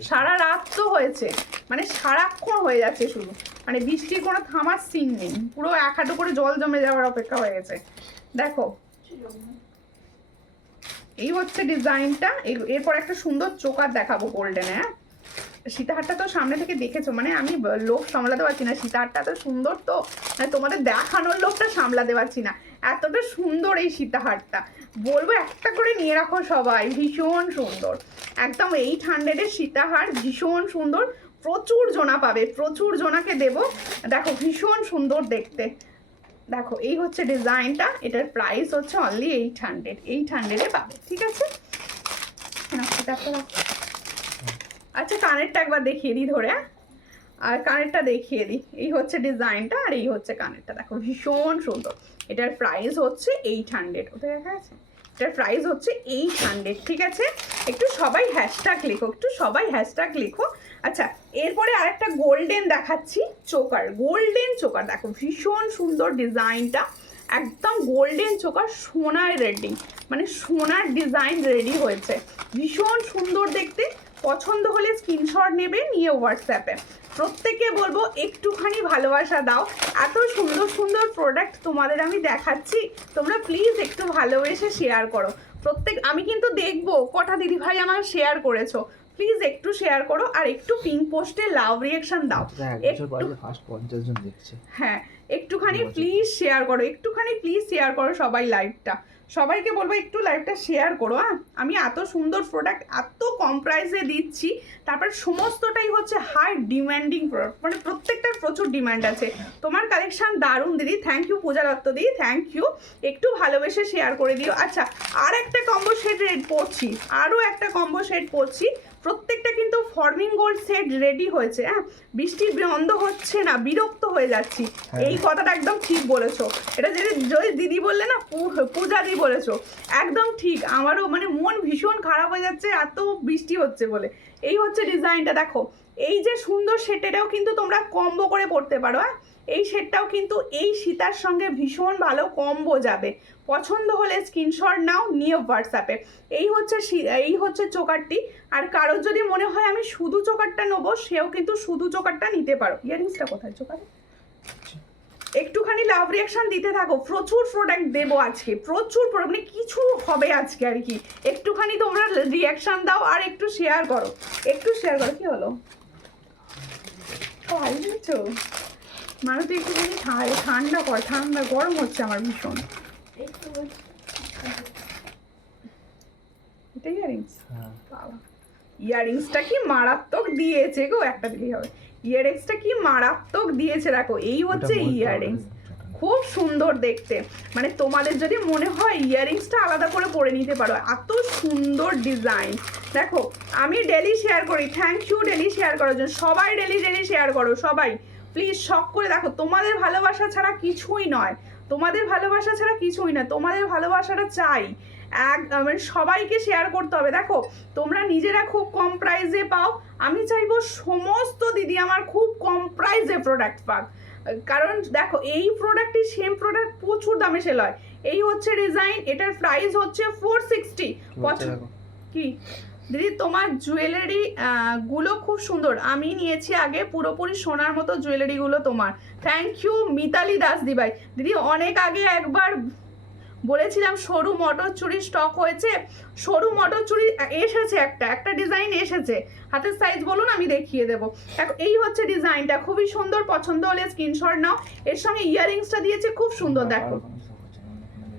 সারা রাত তো হয়েছে, মানে সারাক্ষণ হয়ে যাচ্ছে শুরু, মানে বৃষ্টির কোনো থামার সিন নেই, পুরো 1 হাঁটু করে জল জমে যাওয়ার অপেক্ষা হয়ে গেছে। দেখো এই হচ্ছে ডিজাইনটা। এরপর একটা সুন্দর চোকার দেখাবো গোল্ডেন। হ্যাঁ সীতাহারটা তো সামনে থেকে দেখেছো, মানে আমি লোক সামলাতে পারছি না, সীতাহারটা এত সুন্দর তো মানে তোমাদের দেখানোর লোকটা সামলাতে পারছি না, এতটা সুন্দর এই সীতাহারটা। বলবো একটা করে নিয়ে রাখো সবাই, ভীষণ সুন্দর, একদম 800-এর সীতাহার, ভীষণ সুন্দর। প্রচুর জোনা পাবে, প্রচুর জোনাকে দেবো। দেখো ভীষণ সুন্দর দেখতে, দেখো এই হচ্ছে ডিজাইনটা, এটার প্রাইস হচ্ছে অনলি 800 পাবে, ঠিক আছে। আচ্ছা কানেরটা একবার দেখিয়ে দিই ধরে, আর কানেরটা দেখিয়ে দিই। এই হচ্ছে ডিজাইনটা আর এই হচ্ছে কানেরটা, দেখো ভীষণ সুন্দর। এটার প্রাইস হচ্ছে 800, ওটা দেখা আছে, এটার প্রাইস হচ্ছে 800, ঠিক আছে। একটু সবাই হ্যাশট্যাগ লেখো, একটু সবাই হ্যাশট্যাগ লেখো। আচ্ছা এরপরে আরেকটা গোল্ডেন দেখাচ্ছি চোকার, গোল্ডেন চোকার, দেখো ভীষণ সুন্দর ডিজাইনটা, একদম গোল্ডেন চোকার, সোনার রেডি, মানে সোনার ডিজাইন রেডি হয়েছে, ভীষণ সুন্দর দেখতে। পছন্দ হলে স্ক্রিনশট নেবে, নিয়ে হোয়াটসঅ্যাপে। প্রত্যেককে বলবো একটুখানি ভালোবাসা দাও, এত সুন্দর সুন্দর প্রোডাক্ট তোমাদের আমি দেখাচ্ছি, তোমরা প্লিজ একটু ভালোবেসে শেয়ার করো। আমি কিন্তু দেখবো কটা দিদিভাই আমার শেয়ার করেছো, প্লিজ একটু শেয়ার করো, আর একটু পিন পোস্টে লাভ রিয়াকশন দাও। হ্যাঁ একটুখানি প্লিজ শেয়ার করো, একটুখানি প্লিজ শেয়ার করো সবাই লাইভটা, সবাইকে বলবো একটু লাইভটা শেয়ার করো। হ্যাঁ আমি এত সুন্দর প্রোডাক্ট এত কম প্রাইসে দিচ্ছি, তারপর সমস্তটাই হচ্ছে হাই ডিমান্ডিং প্রোডাক্ট, মানে প্রত্যেকটার প্রচুর ডিমান্ড আছে। তোমার কালেকশন দারুণ দিদি, থ্যাংক ইউ পূজা দত্ত দিদি, থ্যাংক ইউ, একটু ভালোবেসে শেয়ার করে দিও। আচ্ছা আর একটা কম্বো সেট পড়ছি, আরও একটা কম্বো সেট পড়ছি, প্রত্যেকটা কিন্তু ফর্মিং গোল্ড সেট রেডি হয়েছে। হ্যাঁ বৃষ্টি বন্ধ হচ্ছে না, বিরক্ত হয়ে যাচ্ছি, এই কথাটা একদম ঠিক বলেছো। এটা যদি দিদি বললে না, পূজা দি বলেছো, একদম ঠিক। আমারও মানে মন ভীষণ খারাপ হয়ে যাচ্ছে এত বৃষ্টি হচ্ছে বলে। এই হচ্ছে ডিজাইনটা, দেখো এই যে সুন্দর সেটেটাও কিন্তু তোমরা কম্বো করে পড়তে পারো। হ্যাঁ এই সেটটাও কিন্তু এই সীতার সঙ্গে ভীষণ ভালো কম্বো যাবে। পছন্দ হলে স্ক্রিনশট নাও, নিয়ে হোয়াটসঅ্যাপে। এই হচ্ছে চোকারটি, আর কারোর যদি মনে হয় আমি শুধু চোকারটা নেবো, সেও কিন্তু শুধু চোকারটা নিতে পারো। ইয়ারিংসটা কোথায় চোকারে, একটুখানি লাভ রিয়াকশন দিতে থাকো, প্রচুর প্রোডাক্ট দেবো আজকে, প্রচুর মানে কিছু হবে আজকে আর কি। একটুখানি তোমরা রিয়াকশন দাও আর একটু শেয়ার করো, একটু শেয়ার করো। কি হলো বুঝছো মারুতি, একটুখানি ঠান্ডা কর, ঠান্ডা গরম হচ্ছে আমার ভীষণ। এটা ইয়ারিংস, বাবা ইয়ারিংসটা কি মারাত্মক দিয়েছে গো, একটা দিলেই হবে। ইয়ারিংসটা কি মারাত্মক দিয়েছে, দেখো এই হচ্ছে ইয়ারিংস, খুব সুন্দর দেখতে। মানে তোমাদের যদি মনে হয় ইয়ারিংসটা আলাদা করে পরে নিতে পারো, এত সুন্দর ডিজাইন। দেখো আমি ডেলি শেয়ার করি, থ্যাংক ইউ ডেলি শেয়ার করার জন্য, সবাই ডেলি শেয়ার করো সবাই প্লিজ, শখ করে। দেখো তোমাদের ভালোবাসা ছাড়া কিছুই নয়, তোমাদের ভালোবাসা ছাড়া কিছুই না, তোমাদের ভালোবাসাটা চাই, মানে সবাইকে শেয়ার করতে হবে। দেখো তোমরা নিজেরা খুব কম প্রাইসে পাও, আমি চাইবো সমস্ত দিদি আমার খুব কম প্রাইসে প্রোডাক্ট পাক, কারণ দেখো এই প্রোডাক্টই সেম প্রোডাক্ট প্রচুর দামে সেল হয়। এই হচ্ছে ডিজাইন, এটার প্রাইস হচ্ছে 460। কি দিদি তোমার জুয়েলারি গুলো খুব সুন্দর, আমি নিয়েছি আগে, পুরোপুরি সোনার মতো জুয়েলারিগুলো তোমার। থ্যাংক ইউ মিতালি দাস দিভাই দিদি, অনেক আগে একবার বলেছিলাম সরু মটর চুড়ি স্টক হয়েছে, সরু মটর চুড়ি এসেছে, একটা ডিজাইন এসেছে, হাতের সাইজ বলুন আমি দেখিয়ে দেবো। এই হচ্ছে ডিজাইনটা, খুবই সুন্দর, পছন্দ হলে স্ক্রিনশট নাও। এর সঙ্গে ইয়াররিংসটা দিয়েছে খুব সুন্দর, দেখো।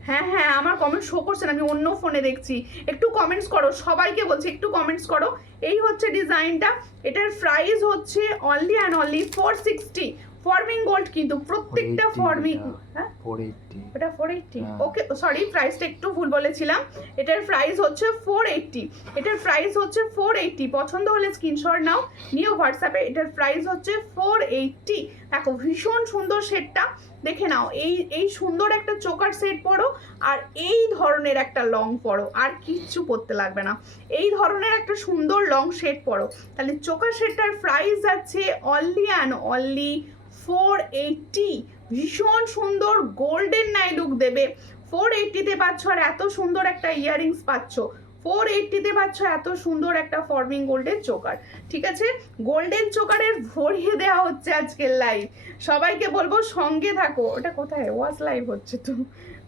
হ্যাঁ আমার কমেন্ট শো করছে না, আমি অন্য ফোনে দেখছি, একটু কমেন্টস করো, সবাইকে বলছি একটু কমেন্টস করো। এই হচ্ছে ডিজাইনটা, এটার প্রাইস হচ্ছে only and only 460, forming gold কিন্তু প্রত্যেকটা ফর্মিং। হ্যাঁ 480, এটা 480, ওকে সরি প্রাইসটা একটু ভুল বলেছিলাম। এটার প্রাইস হচ্ছে 480, এটার প্রাইস হচ্ছে 480, পছন্দ হলে স্ক্রিনশট নাও, নিউ হোয়াটসঅ্যাপে। এটার প্রাইস হচ্ছে 480। দেখো ভীষণ সুন্দর সেটটা, দেখে নাও। এই সুন্দর একটা চোকার সেট পরো, আর এই ধরনের একটা লং পরো, আর কিচ্ছু পরতে লাগবে না। এই ধরনের একটা সুন্দর লং সেট পরো, তাহলে চোকার সেটটার প্রাইস আছে অনলি অ্যান্ড অনলি 480। ভীষণ সুন্দর গোল্ডেন নাই লুক দেবে, 480-তে পাচ্ছ, আর এত সুন্দর একটা ইয়াররিংস পাচ্ছ, 480-তে পাচ্ছ এত সুন্দর একটা ফর্মিং গোল্ডের চোকার। ঠিক আছে, গোল্ডেন চোকারের ভরিয়ে দেওয়া হচ্ছে আজকের লাইভ, সবাইকে বলবো সঙ্গে থাকো। ওটা কোথায় ওয়াচ লাইভ হচ্ছে তো,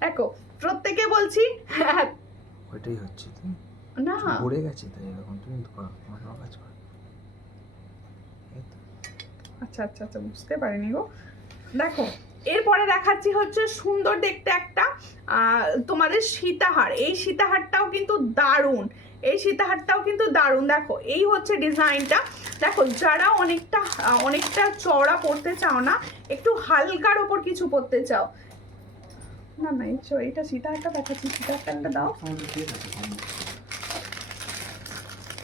দেখো প্রত্যেকে বলছি ওইটাই হচ্ছে না পড়ে গেছে, তাই এরকম তুমি কাজ করো। আচ্ছা বুঝতে পারিনি গো। দেখো এরপরে দেখাচ্ছি হচ্ছে সুন্দর দেখতে একটা তোমাদের সীতাহার। এই সীতাহারটাও কিন্তু দারুণ, এই সীতাহারটাও কিন্তু দারুণ। দেখো এই হচ্ছে ডিজাইনটা, দেখো যারা অনেকটা চওড়া পরতে চাও না, একটু হালকার ওপর কিছু পরতে চাও, না না এইটা সীতাহারটা দেখাচ্ছি, সীতাহারটা একটা দাও। আমাদের সেট আছে কম্বো,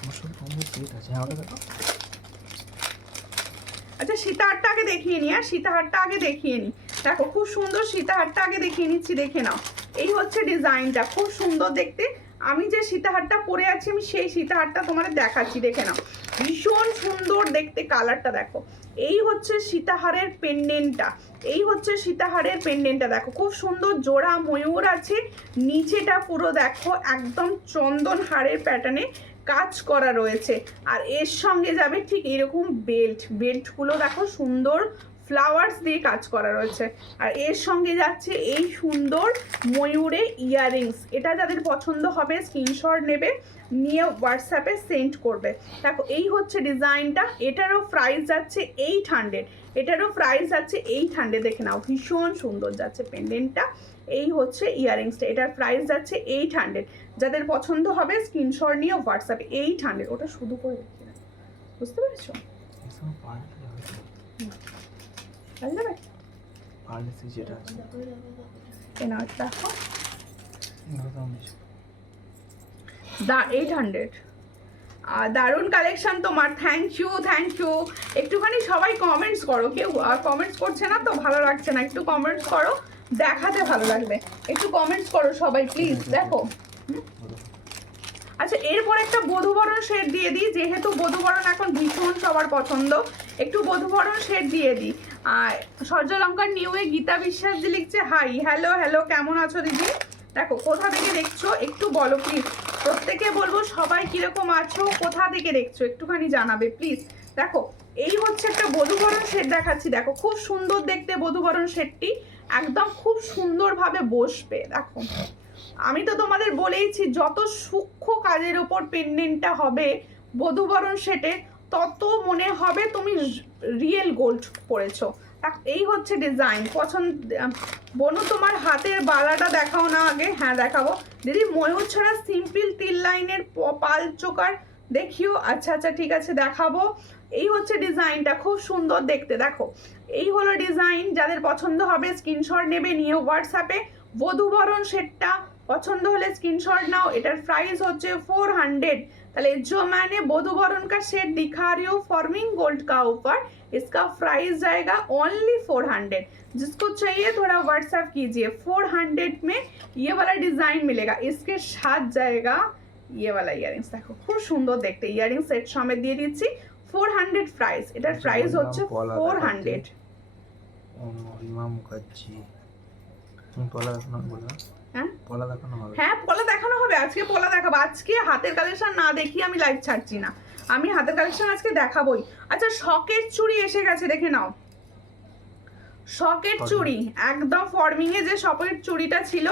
আমার সব কম্বো সেট আছে। হ্যাঁ ওটা দেখো। আচ্ছা সীতাহারটা আগে দেখিয়ে নি, আর সীতাহারটা আগে দেখিয়ে নি। দেখো খুব সুন্দর, সীতাহারটা আগে দেখিয়ে নিচ্ছি, দেখে নাও। এই হচ্ছে ডিজাইনটা, খুব সুন্দর দেখতে। আমি যে সীতাহারটা পরে আছি আমি সেই সীতাহারটা তোমাদের দেখাচ্ছি, দেখে নাও। ভীষণ সুন্দর দেখতে, কালারটা দেখো। এই হচ্ছে সীতাহারের পেন্ডেন্টটা, এই হচ্ছে সীতাহারের পেন্ডেন্টটা দেখো, খুব সুন্দর জোড়া ময়ূর আছে। নিচেটা পুরো দেখো একদম চন্দন হারের প্যাটার্নে কাজ করা রয়েছে। আর এর সঙ্গে যাবে ঠিক এরকম বেল্টগুলো দেখো সুন্দর ফ্লাওয়ার্স দিয়ে কাজ করা রয়েছে। আর এর সঙ্গে যাচ্ছে এই সুন্দর ময়ূরে ইয়াররিংস। এটা যাদের পছন্দ হবে স্ক্রিনশট নেবে, নিয়ে হোয়াটসঅ্যাপে সেন্ড করবে। দেখো এই হচ্ছে ডিজাইনটা, এটারও প্রাইস যাচ্ছে 800, এটারও প্রাইস যাচ্ছে 800। দেখে নাও ভীষণ সুন্দর যাচ্ছে পেন্ডেন্টটা। এই হচ্ছে ইয়াররিংসটা, এটার প্রাইস যাচ্ছে 800। যাদের পছন্দ হবে স্ক্রিনশট নিয়ে হোয়াটসঅ্যাপে 800। ওটা শুধু করে দেখি না, বুঝতে পেরেছো? পার্লেসি যেটা আছে এনা দেখো দাম 800। দারুণ কালেকশন তোমার, থ্যাংক ইউ। একটুখানি সবাই কমেন্টস করো, কেউ কমেন্টস করছে না তো ভালো লাগছে না, একটু কমেন্টস করো, দেখাতে ভালো লাগবে। একটু কমেন্টস করো সবাই প্লিজ। দেখো আচ্ছা এরপর একটা বধূবরণ শেড দিয়ে দিই, যেহেতু বধূবরণ এখন ভীষণ সবার পছন্দ, একটু বধূবরণ শেড দিয়ে দিই। সূর্যলঙ্কার নিউয়ে গীতা বিশ্বাস জি লিখছে হাই, হ্যালো কেমন আছো দিদি? দেখো কোথা থেকে দেখছো একটু বলো প্লিজ, প্রত্যেকে বলবো সবাই কিরকম আছো, কোথা থেকে দেখছো একটুখানি জানাবে প্লিজ। দেখো এই হচ্ছে একটা বধূবরণ শেড দেখাচ্ছি, দেখো খুব সুন্দর দেখতে বধূবরণ শেডটি, একদম খুব সুন্দরভাবে বসবে। দেখো আমি তো তোমাদের বলেইছি যত সূক্ষ্ম কাজের উপর পেন্ডেন্টটা হবে বধূবরণ সেটে, তত মনে হবে তুমি রিয়েল গোল্ড পরেছো। এই হচ্ছে ডিজাইন। পছন্দ বনু তোমার হাতের বালাটা দেখাও না আগে। হ্যাঁ দেখাবো দিদি, ময়ূর ছাড়া সিম্পল 3 লাইনের পাল চোকার দেখিও। আচ্ছা ঠিক আছে দেখাবো। এই হচ্ছে ডিজাইনটা, খুব সুন্দর দেখতে। দেখো এই হলো ডিজাইন, যাদের পছন্দ হবে স্ক্রিনশট নেবে, নিয়ে হোয়াটসঅ্যাপে বধূবরণ সেটটা पसंद होले स्क्रीनशॉट नाओ। एटार प्राइस होच्छे 400। ताहले जो मैंने वधूवरण का सेट दिखा रही हूँ फॉर्मिंग गोल्ड का ऊपर, इसका प्राइस जाएगा ओनली 400। जिसको चाहिए थोड़ा व्हाट्सएप कीजिए। 400 में ये वाला डिजाइन मिलेगा, इसके साथ जाएगा ये वाला ইয়ারিংস। দেখো খুব সুন্দর দেখতে ইয়ারিংস সেট সমেত দিয়ে দিচ্ছি 400 প্রাইস। এটার প্রাইস হচ্ছে 400। রিমা মুখার্জি তুমি পলা দেখানো বলো। হ্যাঁ পলা দেখানো হবে। হ্যাঁ পলা দেখানো হবে, আজকে পলা দেখাবো। আজকে হাতের কালেকশন না দেখিয়ে আমি লাইভ ছাড়ছি না, আমি হাতের কালেকশন আজকে দেখাবোই। আচ্ছা শকেট চুড়ি এসে গেছে, দেখে নাও। শকেট চুড়ি একদম ফর্মিং এ যে শকেট চুড়িটা ছিল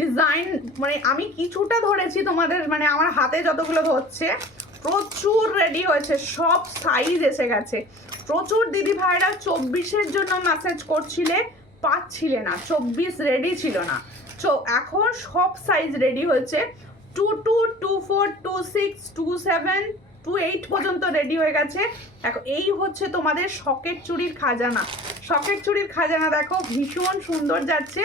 ডিজাইন, মানে আমি কিছুটা ধরেছি তোমাদের, মানে আমার হাতে যতগুলো ধরছে প্রচুর রেডি হয়েছে, সব সাইজ এসে গেছে। প্রচুর দিদি ভাইরা 24-এর জন্য মেসেজ করছিলে, পাচ্ছিলে না, 24 রেডি ছিল না। এখন সব সাইজ রেডি হয়েছে। 22, 24, 26, 27, 28 পর্যন্ত রেডি হয়ে গেছে। দেখো এই হচ্ছে তোমাদের শকেট চুড়ির খাজানা। শকেট চুড়ির খাজানা দেখো ভীষণ সুন্দর যাচ্ছে।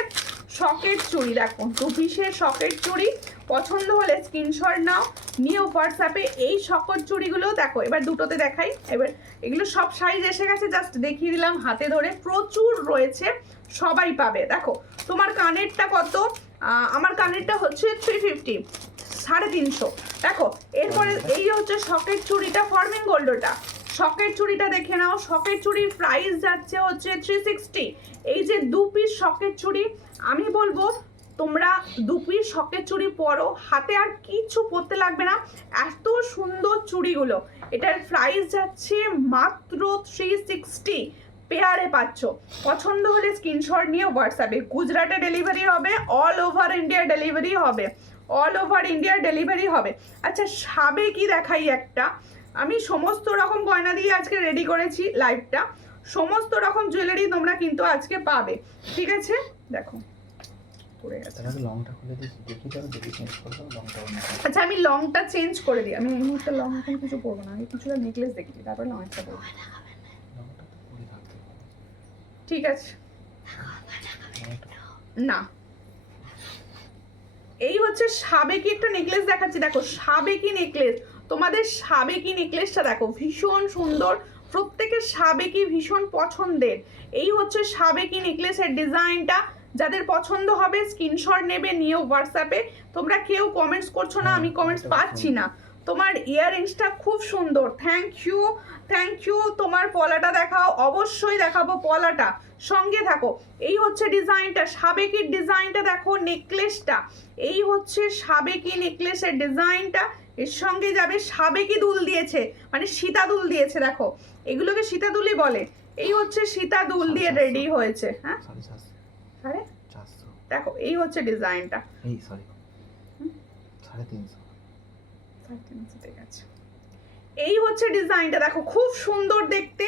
শকেট চুড়ি দেখো 2 পিসের শকেট চুড়ি। পছন্দ হলে স্ক্রিনশট নাও, নিয়ে হোয়াটসঅ্যাপে এই শকেট চুড়িগুলো দেখো। এবার দুটোতে দেখাই, এবার এগুলো সব সাইজ এসে গেছে, জাস্ট দেখিয়ে দিলাম হাতে ধরে। প্রচুর রয়েছে, সবাই পাবে। দেখো তোমার কানেরটা কত? আমার কানেরটা হচ্ছে 350, 350। দেখো এরপরে এই হচ্ছে শকেট চুড়িটা, ফর্মিং গোল্ডটা। শকেট চুড়িটা দেখে নাও। শকেট চুড়ির প্রাইস যাচ্ছে হচ্ছে 360। এই যে 2 পিস শকেট চুড়ি, আমি বলবো তোমরা 2 পিস শকেট চুড়ি পরো, হাতে আর কিছু পরতে লাগবে না, এত সুন্দর চুড়িগুলো। এটার প্রাইস যাচ্ছে মাত্র 360। পেয়ারে পাচ্ছ। পছন্দ হলে স্ক্রিনশট নিয়ে হোয়াটসঅ্যাপে। গুজরাটে ডেলিভারি হবে, অল ওভার ইন্ডিয়া ডেলিভারি হবে, অল ওভার ইন্ডিয়া ডেলিভারি হবে। আচ্ছা সাবে কি দেখাই একটা, আমি সমস্ত রকম গয়না দিয়ে আজকে রেডি করেছি লাইভটা। সমস্ত রকম জুয়েলারি তোমরা কিন্তু আজকে পাবে, ঠিক আছে? দেখো পড়ে গেছে। তাহলে লংটা খুলে দিই, দেখি তাহলে দেখি চেঞ্জ করব লংটা। আচ্ছা আমি লংটা চেঞ্জ করে দিই, আমি এই মুহূর্তে লং এখন কিছু পরবো না, আমি কিছুটা নেকলেস দেখি তারপর লংটা পরবো। লংটা তো পরে থাকতে হবে। ঠিক আছে না এই হচ্ছে সাবেকি একটা নেকলেস দেখাচ্ছি, দেখো সাবেকি নেকলেস, তোমাদের সাবেকি নেকলেসটা দেখো ভীষণ সুন্দর, প্রত্যেকের সাবেকি ভীষণ পছন্দের। এই হচ্ছে সাবেকি নেকলেসের ডিজাইনটা, যাদের পছন্দ হবে স্ক্রিনশট নেবে, নিয়ে হোয়াটসঅ্যাপে। তোমরা কেউ কমেন্টস করছো না, আমি কমেন্টস পাচ্ছি না। তোমার ইয়াররিংসটা খুব সুন্দর, থ্যাংক ইউ থ্যাংক ইউ। তোমার পলাটা দেখাও, অবশ্যই দেখাবো পলাটা, সঙ্গে থাকো। এই হচ্ছে ডিজাইনটা, সাবেকির ডিজাইনটা দেখো, নেকলেসটা এই হচ্ছে সাবেকি নেকলেসের ডিজাইনটা। এর সঙ্গে যাবে সাবেকি দুল দিয়েছে, মানে সীতা দুল দিয়েছে, দেখো এগুলোকে সীতা দুলই বলে। এই হচ্ছে সীতা দুল দিয়ে রেডি হয়েছে। হ্যাঁ আরে দেখো এই হচ্ছে ডিজাইনটা, এই সরি 350 ঠিক আছে। এই হচ্ছে ডিজাইনটা দেখো, খুব সুন্দর দেখতে,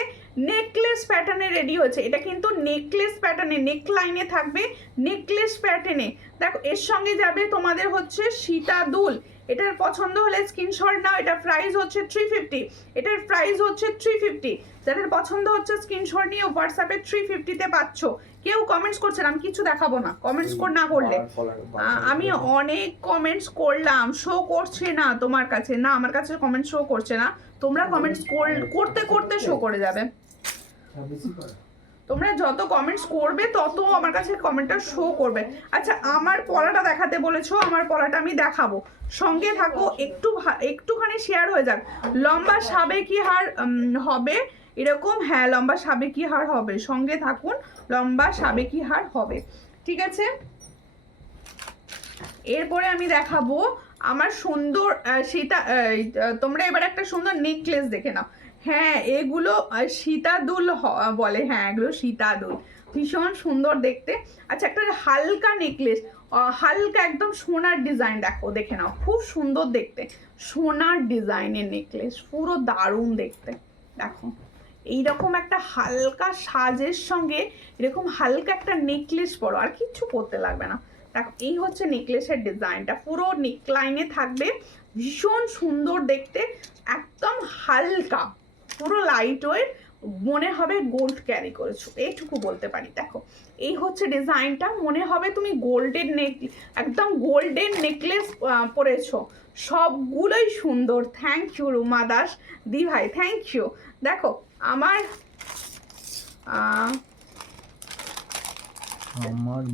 নেকলেস প্যাটার্নে রেডি হয়েছে। এটা কিন্তু নেকলেস প্যাটার্নে, নেক লাইনে থাকবে নেকলেস প্যাটার্নে। দেখো এর সঙ্গে যাবে তোমাদের হচ্ছে সীতা দুল। এটার পছন্দ হলে স্ক্রিনশট নাও, এটা প্রাইস হচ্ছে 350, এটার প্রাইস হচ্ছে 350। যাদের পছন্দ হচ্ছে স্ক্রিনশট নিয়ে হোয়াটসঅ্যাপে 350-তে পাচ্ছ। কেউ কমেন্টস করছে না, আমি কিছু দেখাবো না কমেন্টস না করলে। আমি অনেক কমেন্টস করলাম, শো করছে না তোমার কাছে, না আমার কাছে কমেন্ট শো করছে না। তোমরা কমেন্টস করতে করতে শো করে যাবে। তোমরা যত কমেন্টস করবে তত আমার কাছে কমেন্টটা শো করবে। আচ্ছা আমার পলাটা দেখাতে বলেছো, আমার পলাটা আমি দেখাবো, সঙ্গে থাকো। একটুখানি শেয়ার হয়ে যাক। লম্বা সাবেকি হার হবে এরকম, হ্যাঁ লম্বা সাবেকি হার হবে, সঙ্গে থাকুন, লম্বা সাবেকি হার হবে, ঠিক আছে। এরপরে আমি দেখাবো আমার সুন্দর সীতা, তোমরা এবার একটা সুন্দর নেকলেস দেখে নাও। হ্যাঁ এগুলো সীতা দুল বলে, হ্যাঁ এগুলো সীতা দুল, ভীষণ সুন্দর দেখতে। আচ্ছা একটা হালকা নেকলেস, হালকা একদম সোনার ডিজাইন, দেখো দেখে নাও, খুব সুন্দর দেখতে, সোনার ডিজাইনের নেকলেস, পুরো দারুণ দেখতে। দেখো এইরকম একটা হালকা সাজের সঙ্গে এরকম হালকা একটা নেকলেস পরো, আর কিচ্ছু করতে লাগবে না। দেখো এই হচ্ছে নেকলেসের ডিজাইনটা, পুরো নেকলাইনে থাকবে, ভীষণ সুন্দর দেখতে, একদম হালকা, পুরো লাইট ওয়েট, মনে হবে গোল্ড ক্যারি করেছো, এইটুকু বলতে পারি। দেখো এই হচ্ছে ডিজাইনটা, মনে হবে তুমি গোল্ডের একদম গোল্ডেন নেকলেস পরেছো, সবগুলোই সুন্দর। থ্যাংক ইউ রুমা দাস দি ভাই, থ্যাংক ইউ। দেখো আমার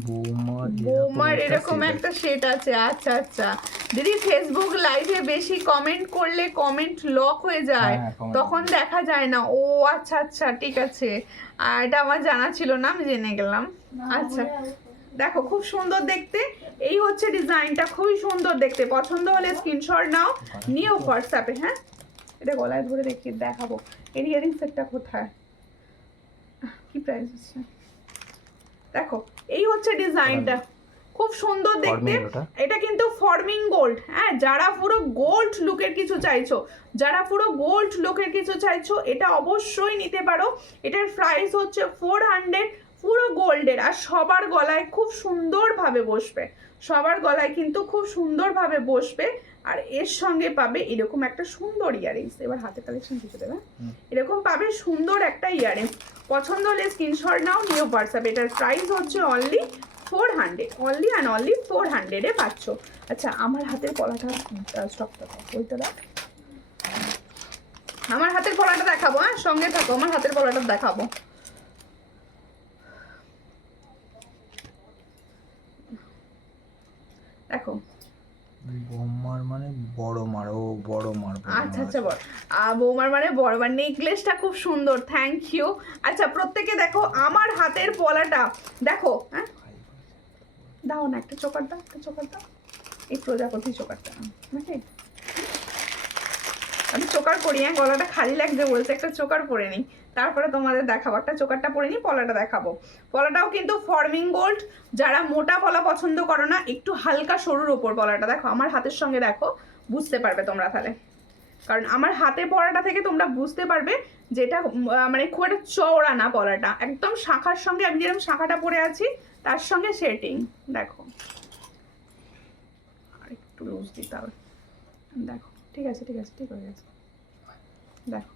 বৌমার এরকম একটা সেট আছে। আচ্ছা আচ্ছা দিদি, ফেসবুক লাইভে বেশি কমেন্ট করলে কমেন্ট লক হয়ে যায়, তখন দেখা যায় না। ও আচ্ছা আচ্ছা ঠিক আছে, এটা আমার জানা ছিল না, আমি জেনে গেলাম। আচ্ছা দেখো খুব সুন্দর দেখতে, এই হচ্ছে ডিজাইনটা, খুবই সুন্দর দেখতে। পছন্দ হলে স্ক্রিনশট নাও, নিয়েও হোয়াটসঅ্যাপে। হ্যাঁ এটা গলায় ধরে দেখাবো। এর ইয়ারিং সেটটা কোথায়, কি প্রাইস আছে? দেখো এই হচ্ছে ডিজাইনটা, খুব সুন্দর দেখতে। এটা কিন্তু ফর্মিং গোল্ড, হ্যাঁ যারা পুরো গোল্ড লুকের কিছু চাইছো, যারা পুরো গোল্ড লুকের কিছু চাইছো এটা অবশ্যই নিতে পারো। এটার প্রাইস হচ্ছে 400, পুরো গোল্ডের, আর সবার গলায় খুব সুন্দরভাবে বসবে, সবার গলায় কিন্তু খুব সুন্দরভাবে বসবে। আর এর সঙ্গে পাবে এরকম একটা সুন্দর ইয়ারিংস, এবার হাতে কালেকশন দিতে দেবে, এরকম পাবে সুন্দর একটা ইয়ারিংস। পছন্দ হলে স্ক্রিনশট নাও, নিউ হোয়াটসঅ্যাপ। এটার প্রাইস হচ্ছে অনলি 400, অনলি অ্যান্ড অনলি 400-এ পাচ্ছ। আচ্ছা আমার হাতের পলাটা স্টকটা ওইটা দেখ, আমার হাতের পলাটা দেখাবো, হ্যাঁ সঙ্গে থাকো, আমার হাতের পলাটা দেখাবো। দেখো বৌমার মানে বড় মার, ও বড় মার, আচ্ছা আচ্ছা বৌমার মানে বড় মার, নেকলেসটা খুব সুন্দর, থ্যাংক ইউ। আচ্ছা প্রত্যেকে দেখো আমার হাতের পলাটা দেখো, হ্যাঁ দাও না একটা চোকার দাও, একটা চোকার দাও, এই প্রজাপতি চোকারটা নাকি, আমি চোকার পরি, হ্যাঁ গলাটা খালি লাগছে বলছে, একটা চোকার পরে নিই, তারপরে তোমাদের দেখাবো। একটা চোকারটা পরে নিই, পলাটা দেখাবো। পলাটাও কিন্তু ফর্মিং গোল্ড, যারা মোটা পলা পছন্দ করো না, একটু হালকা সরুর ওপর পলাটা দেখো, আমার হাতের সঙ্গে দেখো, বুঝতে পারবে তোমরা তাহলে, কারণ আমার হাতে পলাটা থেকে তোমরা বুঝতে পারবে যেটা মানে খুব একটা চওড়া না পলাটা, একদম শাখার সঙ্গে, আমি যেরকম শাখাটা পরে আছি তার সঙ্গে সেটিং। দেখো আর একটু লুজ দিতে হবে, দেখো ঠিক আছে ঠিক আছে, ঠিক হয়ে গেছে। দেখো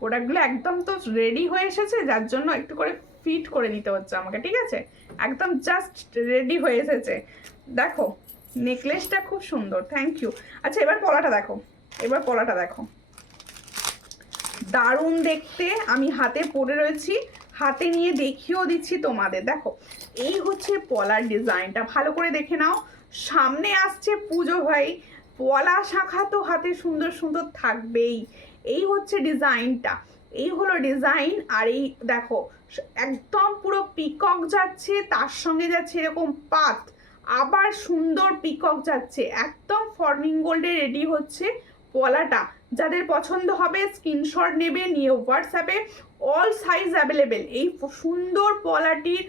প্রোডাক্টগুলো একদম তো রেডি হয়ে এসেছে, যার জন্য একটু করে ফিট করে নিতে হচ্ছে আমাকে, ঠিক আছে? একদম জাস্ট রেডি হয়ে এসেছে। দেখো নেকলেসটা খুব সুন্দর, থ্যাংক ইউ। আচ্ছা এবার পলাটা দেখো, এবার পলাটা দেখো, দারুণ দেখতে। আমি হাতে পরে রয়েছি, হাতে নিয়ে দেখিয়েও দিচ্ছি তোমাদের। দেখো এই হচ্ছে পলার ডিজাইনটা, ভালো করে দেখে নাও। সামনে আসছে পুজো ভাই, পলা শাখা তো হাতে সুন্দর সুন্দর থাকবেই। এই হচ্ছে ডিজাইনটা, এই হলো ডিজাইন। আর এই দেখো একদম পুরো পিকক যাচ্ছে, তার সঙ্গে যাচ্ছে এরকম পাত, আবার সুন্দর পিকক যাচ্ছে, একদম ফর্মিং গোল্ডে রেডি হচ্ছে পলাটা। যাদের পছন্দ হবে স্ক্রিনশট নেবে, নিয়ে হোয়াটসঅ্যাপে অল সাইজ অ্যাভেলেবেল। এই সুন্দর পলাটির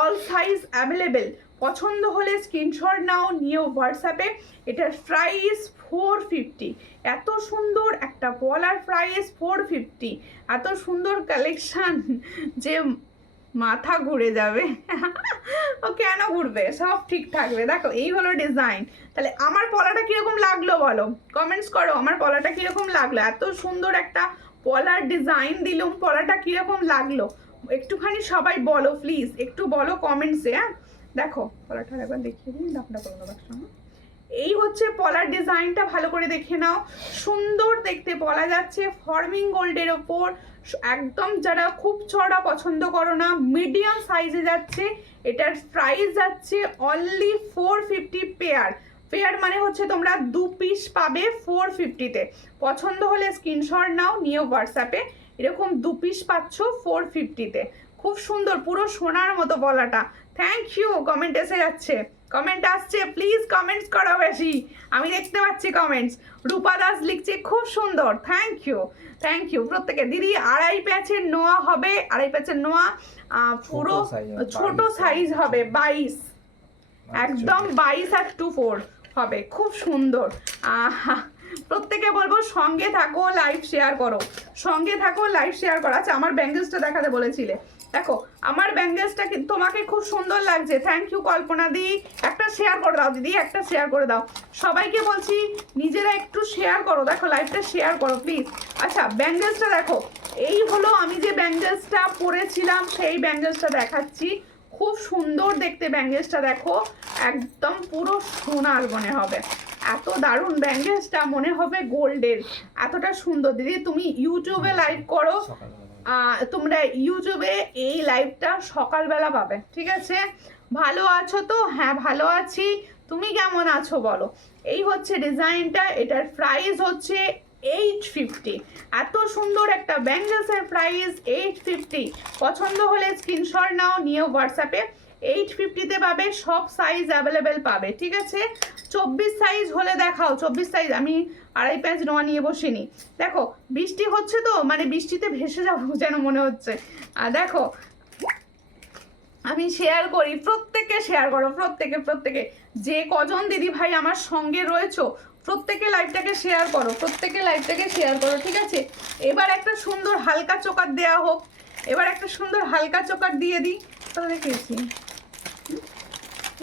অল সাইজ অ্যাভেলেবেল, পছন্দ হলে স্ক্রিনশট নাও, নিয়ে হোয়াটসঅ্যাপে। এটার প্রাইস 450। এত সুন্দর একটা পলার প্রাইস 450, এত সুন্দর কালেকশন যে মাথা ঘুরে যাবে। ও কেন ঘুরবে, সব ঠিক থাকবে। দেখো এই হলো ডিজাইন। তাহলে আমার পলাটা কিরকম লাগলো বলো, কমেন্টস করো আমার পলাটা কিরকম লাগলো। এত সুন্দর একটা পলার ডিজাইন দিলাম, পলাটা কিরকম লাগলো একটুখানি সবাই বলো প্লিজ, একটু বলো কমেন্টসে। হ্যাঁ দেখো পলাটা একবার দেখিয়ে দিই, ডাকটা করে দেবো একসঙ্গে। এই হচ্ছে পলার ডিজাইনটা, ভালো করে দেখে নাও। সুন্দর দেখতে পলা যাচ্ছে ফর্মিং গোল্ডের ওপর। একদম যারা খুব চড়া পছন্দ করো না, মিডিয়াম সাইজে যাচ্ছে। এটার প্রাইস যাচ্ছে অনলি 450 পেয়ার। পেয়ার মানে হচ্ছে তোমরা 2 পিস পাবে 450-তে। পছন্দ হলে স্ক্রিনশট নাও, নিয়ে হোয়াটসঅ্যাপে। এরকম 2 পিস পাচ্ছ 450-তে। খুব সুন্দর, পুরো সোনার মতো পলাটা। থ্যাংক ইউ, কমেন্ট এসে যাচ্ছে, কমেন্ট আসছে, প্লিজ কমেন্টস করো বেশি, আমি দেখতে পাচ্ছি কমেন্টস। রূপা দাস লিখছে খুব সুন্দর, থ্যাংক ইউ, থ্যাংক ইউ প্রত্যেকে। দিদি 2.5 প্যাচের নোয়া হবে, 2.5 প্যাচের নোয়া, পুরো ছোট সাইজ হবে 22, একদম 22 আর 24 হবে, খুব সুন্দর। প্রত্যেকে বলবো সঙ্গে থাকো, লাইভ শেয়ার করো, সঙ্গে থাকো, লাইভ শেয়ার করো। আচ্ছা আমার ব্যাঙ্গেলসটা দেখাতে বলেছিলে, দেখো আমার ব্যাঙ্গেলসটা তোমাকে খুব সুন্দর লাগছে, থ্যাংক ইউ কল্পনা দি। একটা শেয়ার করে দাও দিদি, একটা শেয়ার করে দাও, সবাইকে বলছি নিজেরা একটু শেয়ার করো, দেখো লাইভটা শেয়ার করো প্লিজ। আচ্ছা ব্যাঙ্গেলসটা দেখো, এই হলো আমি যে ব্যাঙ্গেলসটা পরেছিলাম সেই ব্যাঙ্গেলসটা দেখাচ্ছি। খুব সুন্দর দেখতে ব্যাঙ্গেলসটা, দেখো একদম পুরো সোনার মনে হবে, এত দারুণ ব্যাঙ্গেলসটা, মনে হবে গোল্ডের, এতটা সুন্দর। দিদি তুমি ইউটিউবে লাইভ করো, তোমরা ইউটিউবে এই লাইভটা সকালবেলা পাবে, ঠিক আছে? ভালো আছো তো? হ্যাঁ ভালো আছি, তুমি কেমন আছো বলো। এই হচ্ছে ডিজাইনটা, এটার প্রাইস হচ্ছে 850। এত সুন্দর একটা ব্যাঙ্গেলসের প্রাইস 850। পছন্দ হলে স্ক্রিনশট নাও, নিয়ে হোয়াটসঅ্যাপে। 850-তে পাবে, সব সাইজ অ্যাভেলেবেল পাবে, ঠিক আছে? 24 সাইজ হলে দেখাও, 24 সাইজ। আমি 2.5 প্যাচ নোয়া নিয়ে বসিনি। দেখো বৃষ্টি হচ্ছে তো, মানে বৃষ্টিতে ভেসে যাবো যেন মনে হচ্ছে। আর দেখো আমি শেয়ার করি, প্রত্যেকে শেয়ার করো, প্রত্যেকে প্রত্যেকে, যে কজন দিদি ভাই আমার সঙ্গে রয়েছো প্রত্যেকে লাইভটাকে শেয়ার করো, প্রত্যেকে লাইভটাকে শেয়ার করো, ঠিক আছে? এবার একটা সুন্দর হালকা চোকার দেওয়া হোক, এবার একটা সুন্দর হালকা চোকার দিয়ে দিই। তাহলে দেখেছি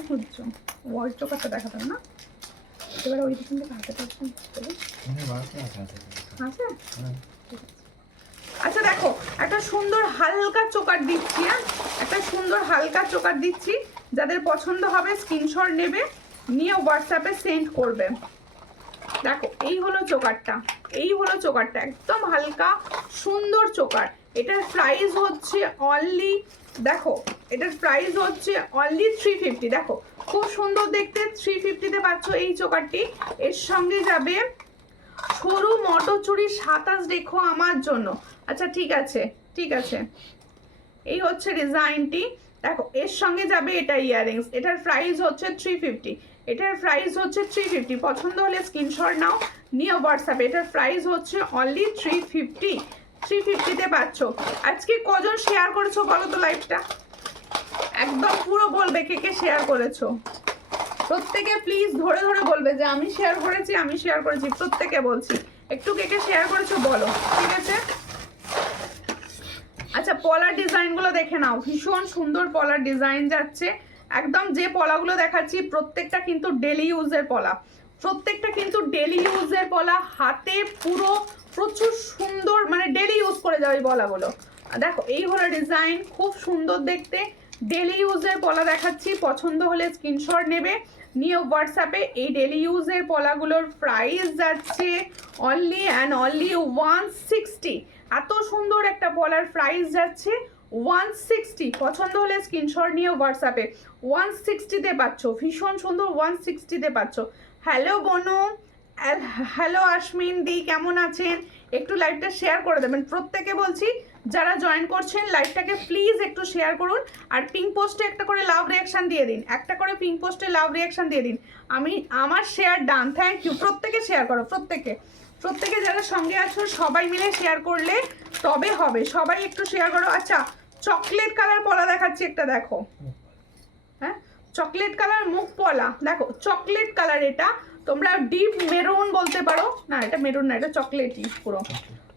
বুঝছো, ওয়াইট চোকারটা দেখাতাম না, এবার ওই দিকে হাতে পাচ্ছি আছে। আচ্ছা দেখো একটা সুন্দর হালকা চোকার দিচ্ছি, হ্যাঁ একটা সুন্দর হালকা চোকার দিচ্ছি। যাদের পছন্দ হবে স্ক্রিনশট নেবে, নিয়ে হোয়াটসঅ্যাপে সেন্ড করবে। দেখো এই হলো চোকারটা, এই হলো চোকারটা, একদম হালকা সুন্দর চোকার। এটার প্রাইস হচ্ছে অনলি, দেখো এটার প্রাইস হচ্ছে অনলি 350। দেখো খুব সুন্দর দেখতে, 350-তে পাচ্ছ এই চোকারটি। এর সঙ্গে যাবে সরু মটরচুরি 27 রেখো আমার জন্য। আচ্ছা ঠিক আছে, ঠিক আছে, এই হচ্ছে ডিজাইনটি। দেখো এর সঙ্গে যাবে এটা ইয়াররিংস, এটার প্রাইস হচ্ছে 350, এটার প্রাইস হচ্ছে 350। পছন্দ হলে স্ক্রিনশট নাও, নিয়ে হোয়াটসঅ্যাপে। এটার প্রাইস হচ্ছে অনলি 350, 350-তে পাচ্ছ। আজকে কজন শেয়ার করেছো বলো তো লাইভটা, একদম পুরো বলবে কে কে শেয়ার করেছো। প্রত্যেকে প্লিজ ধরে ধরে বলবে যে আমি শেয়ার করেছি, আমি শেয়ার করেছি, প্রত্যেকে বলছি, একটু কে কে শেয়ার করেছো বলো, ঠিক আছে? আচ্ছা পলার ডিজাইনগুলো দেখে নাও, ভীষণ সুন্দর পলার ডিজাইন যাচ্ছে। একদম যে পলাগুলো দেখাচ্ছি প্রত্যেকটা কিন্তু ডেলি ইউজের পলা, প্রত্যেকটা কিন্তু ডেলি ইউজের পলা, হাতে পুরো প্রচুর সুন্দর, মানে ডেলি ইউজ করে যাবে পলাগুলো। দেখো এই হলো ডিজাইন, খুব সুন্দর দেখতে, ডেলি ইউজের পলা দেখাচ্ছি। পছন্দ হলে স্ক্রিনশট নেবে, নিয়ে হোয়াটসঅ্যাপে। এই ডেলি ইউজের পলাগুলোর প্রাইস যাচ্ছে অনলি অ্যান্ড অনলি 160। এত সুন্দর একটা পলার প্রাইস যাচ্ছে 160। পছন্দ হলে স্ক্রিনশট নিয়ে হোয়াটসঅ্যাপে 160-তে পাচ্ছ, ভীষণ সুন্দর 160-তে পাচ্ছ। হ্যালো বনু, হ্যালো আশমিন দি, কেমন আছেন? একটু লাইভটা শেয়ার করে দেবেন প্রত্যেকে, বলছি যারা জয়েন করছেন লাইভটাকে প্লিজ একটু শেয়ার করুন। আর পিঙ্ক পোস্টে একটা করে লাভ রিয়াকশান দিয়ে দিন, একটা করে পিঙ্ক পোস্টে লাভ রিয়াকশান দিয়ে দিন। আমার শেয়ার ডান, থ্যাংক ইউ। প্রত্যেকে শেয়ার করো, প্রত্যেকে যারা সঙ্গে আছো সবাই মিলে শেয়ার করলে তবে হবে। সবাই একটু শেয়ার করো। আচ্ছা, চকলেট কালার পলা দেখাচ্ছি একটা, দেখো। হ্যাঁ, চকলেট কালার মুখ পলা, দেখো চকলেট কালার। এটা তোমরা ডিপ মেরুন বলতে পারো, না এটা মেরুন না, এটা চকলেটই,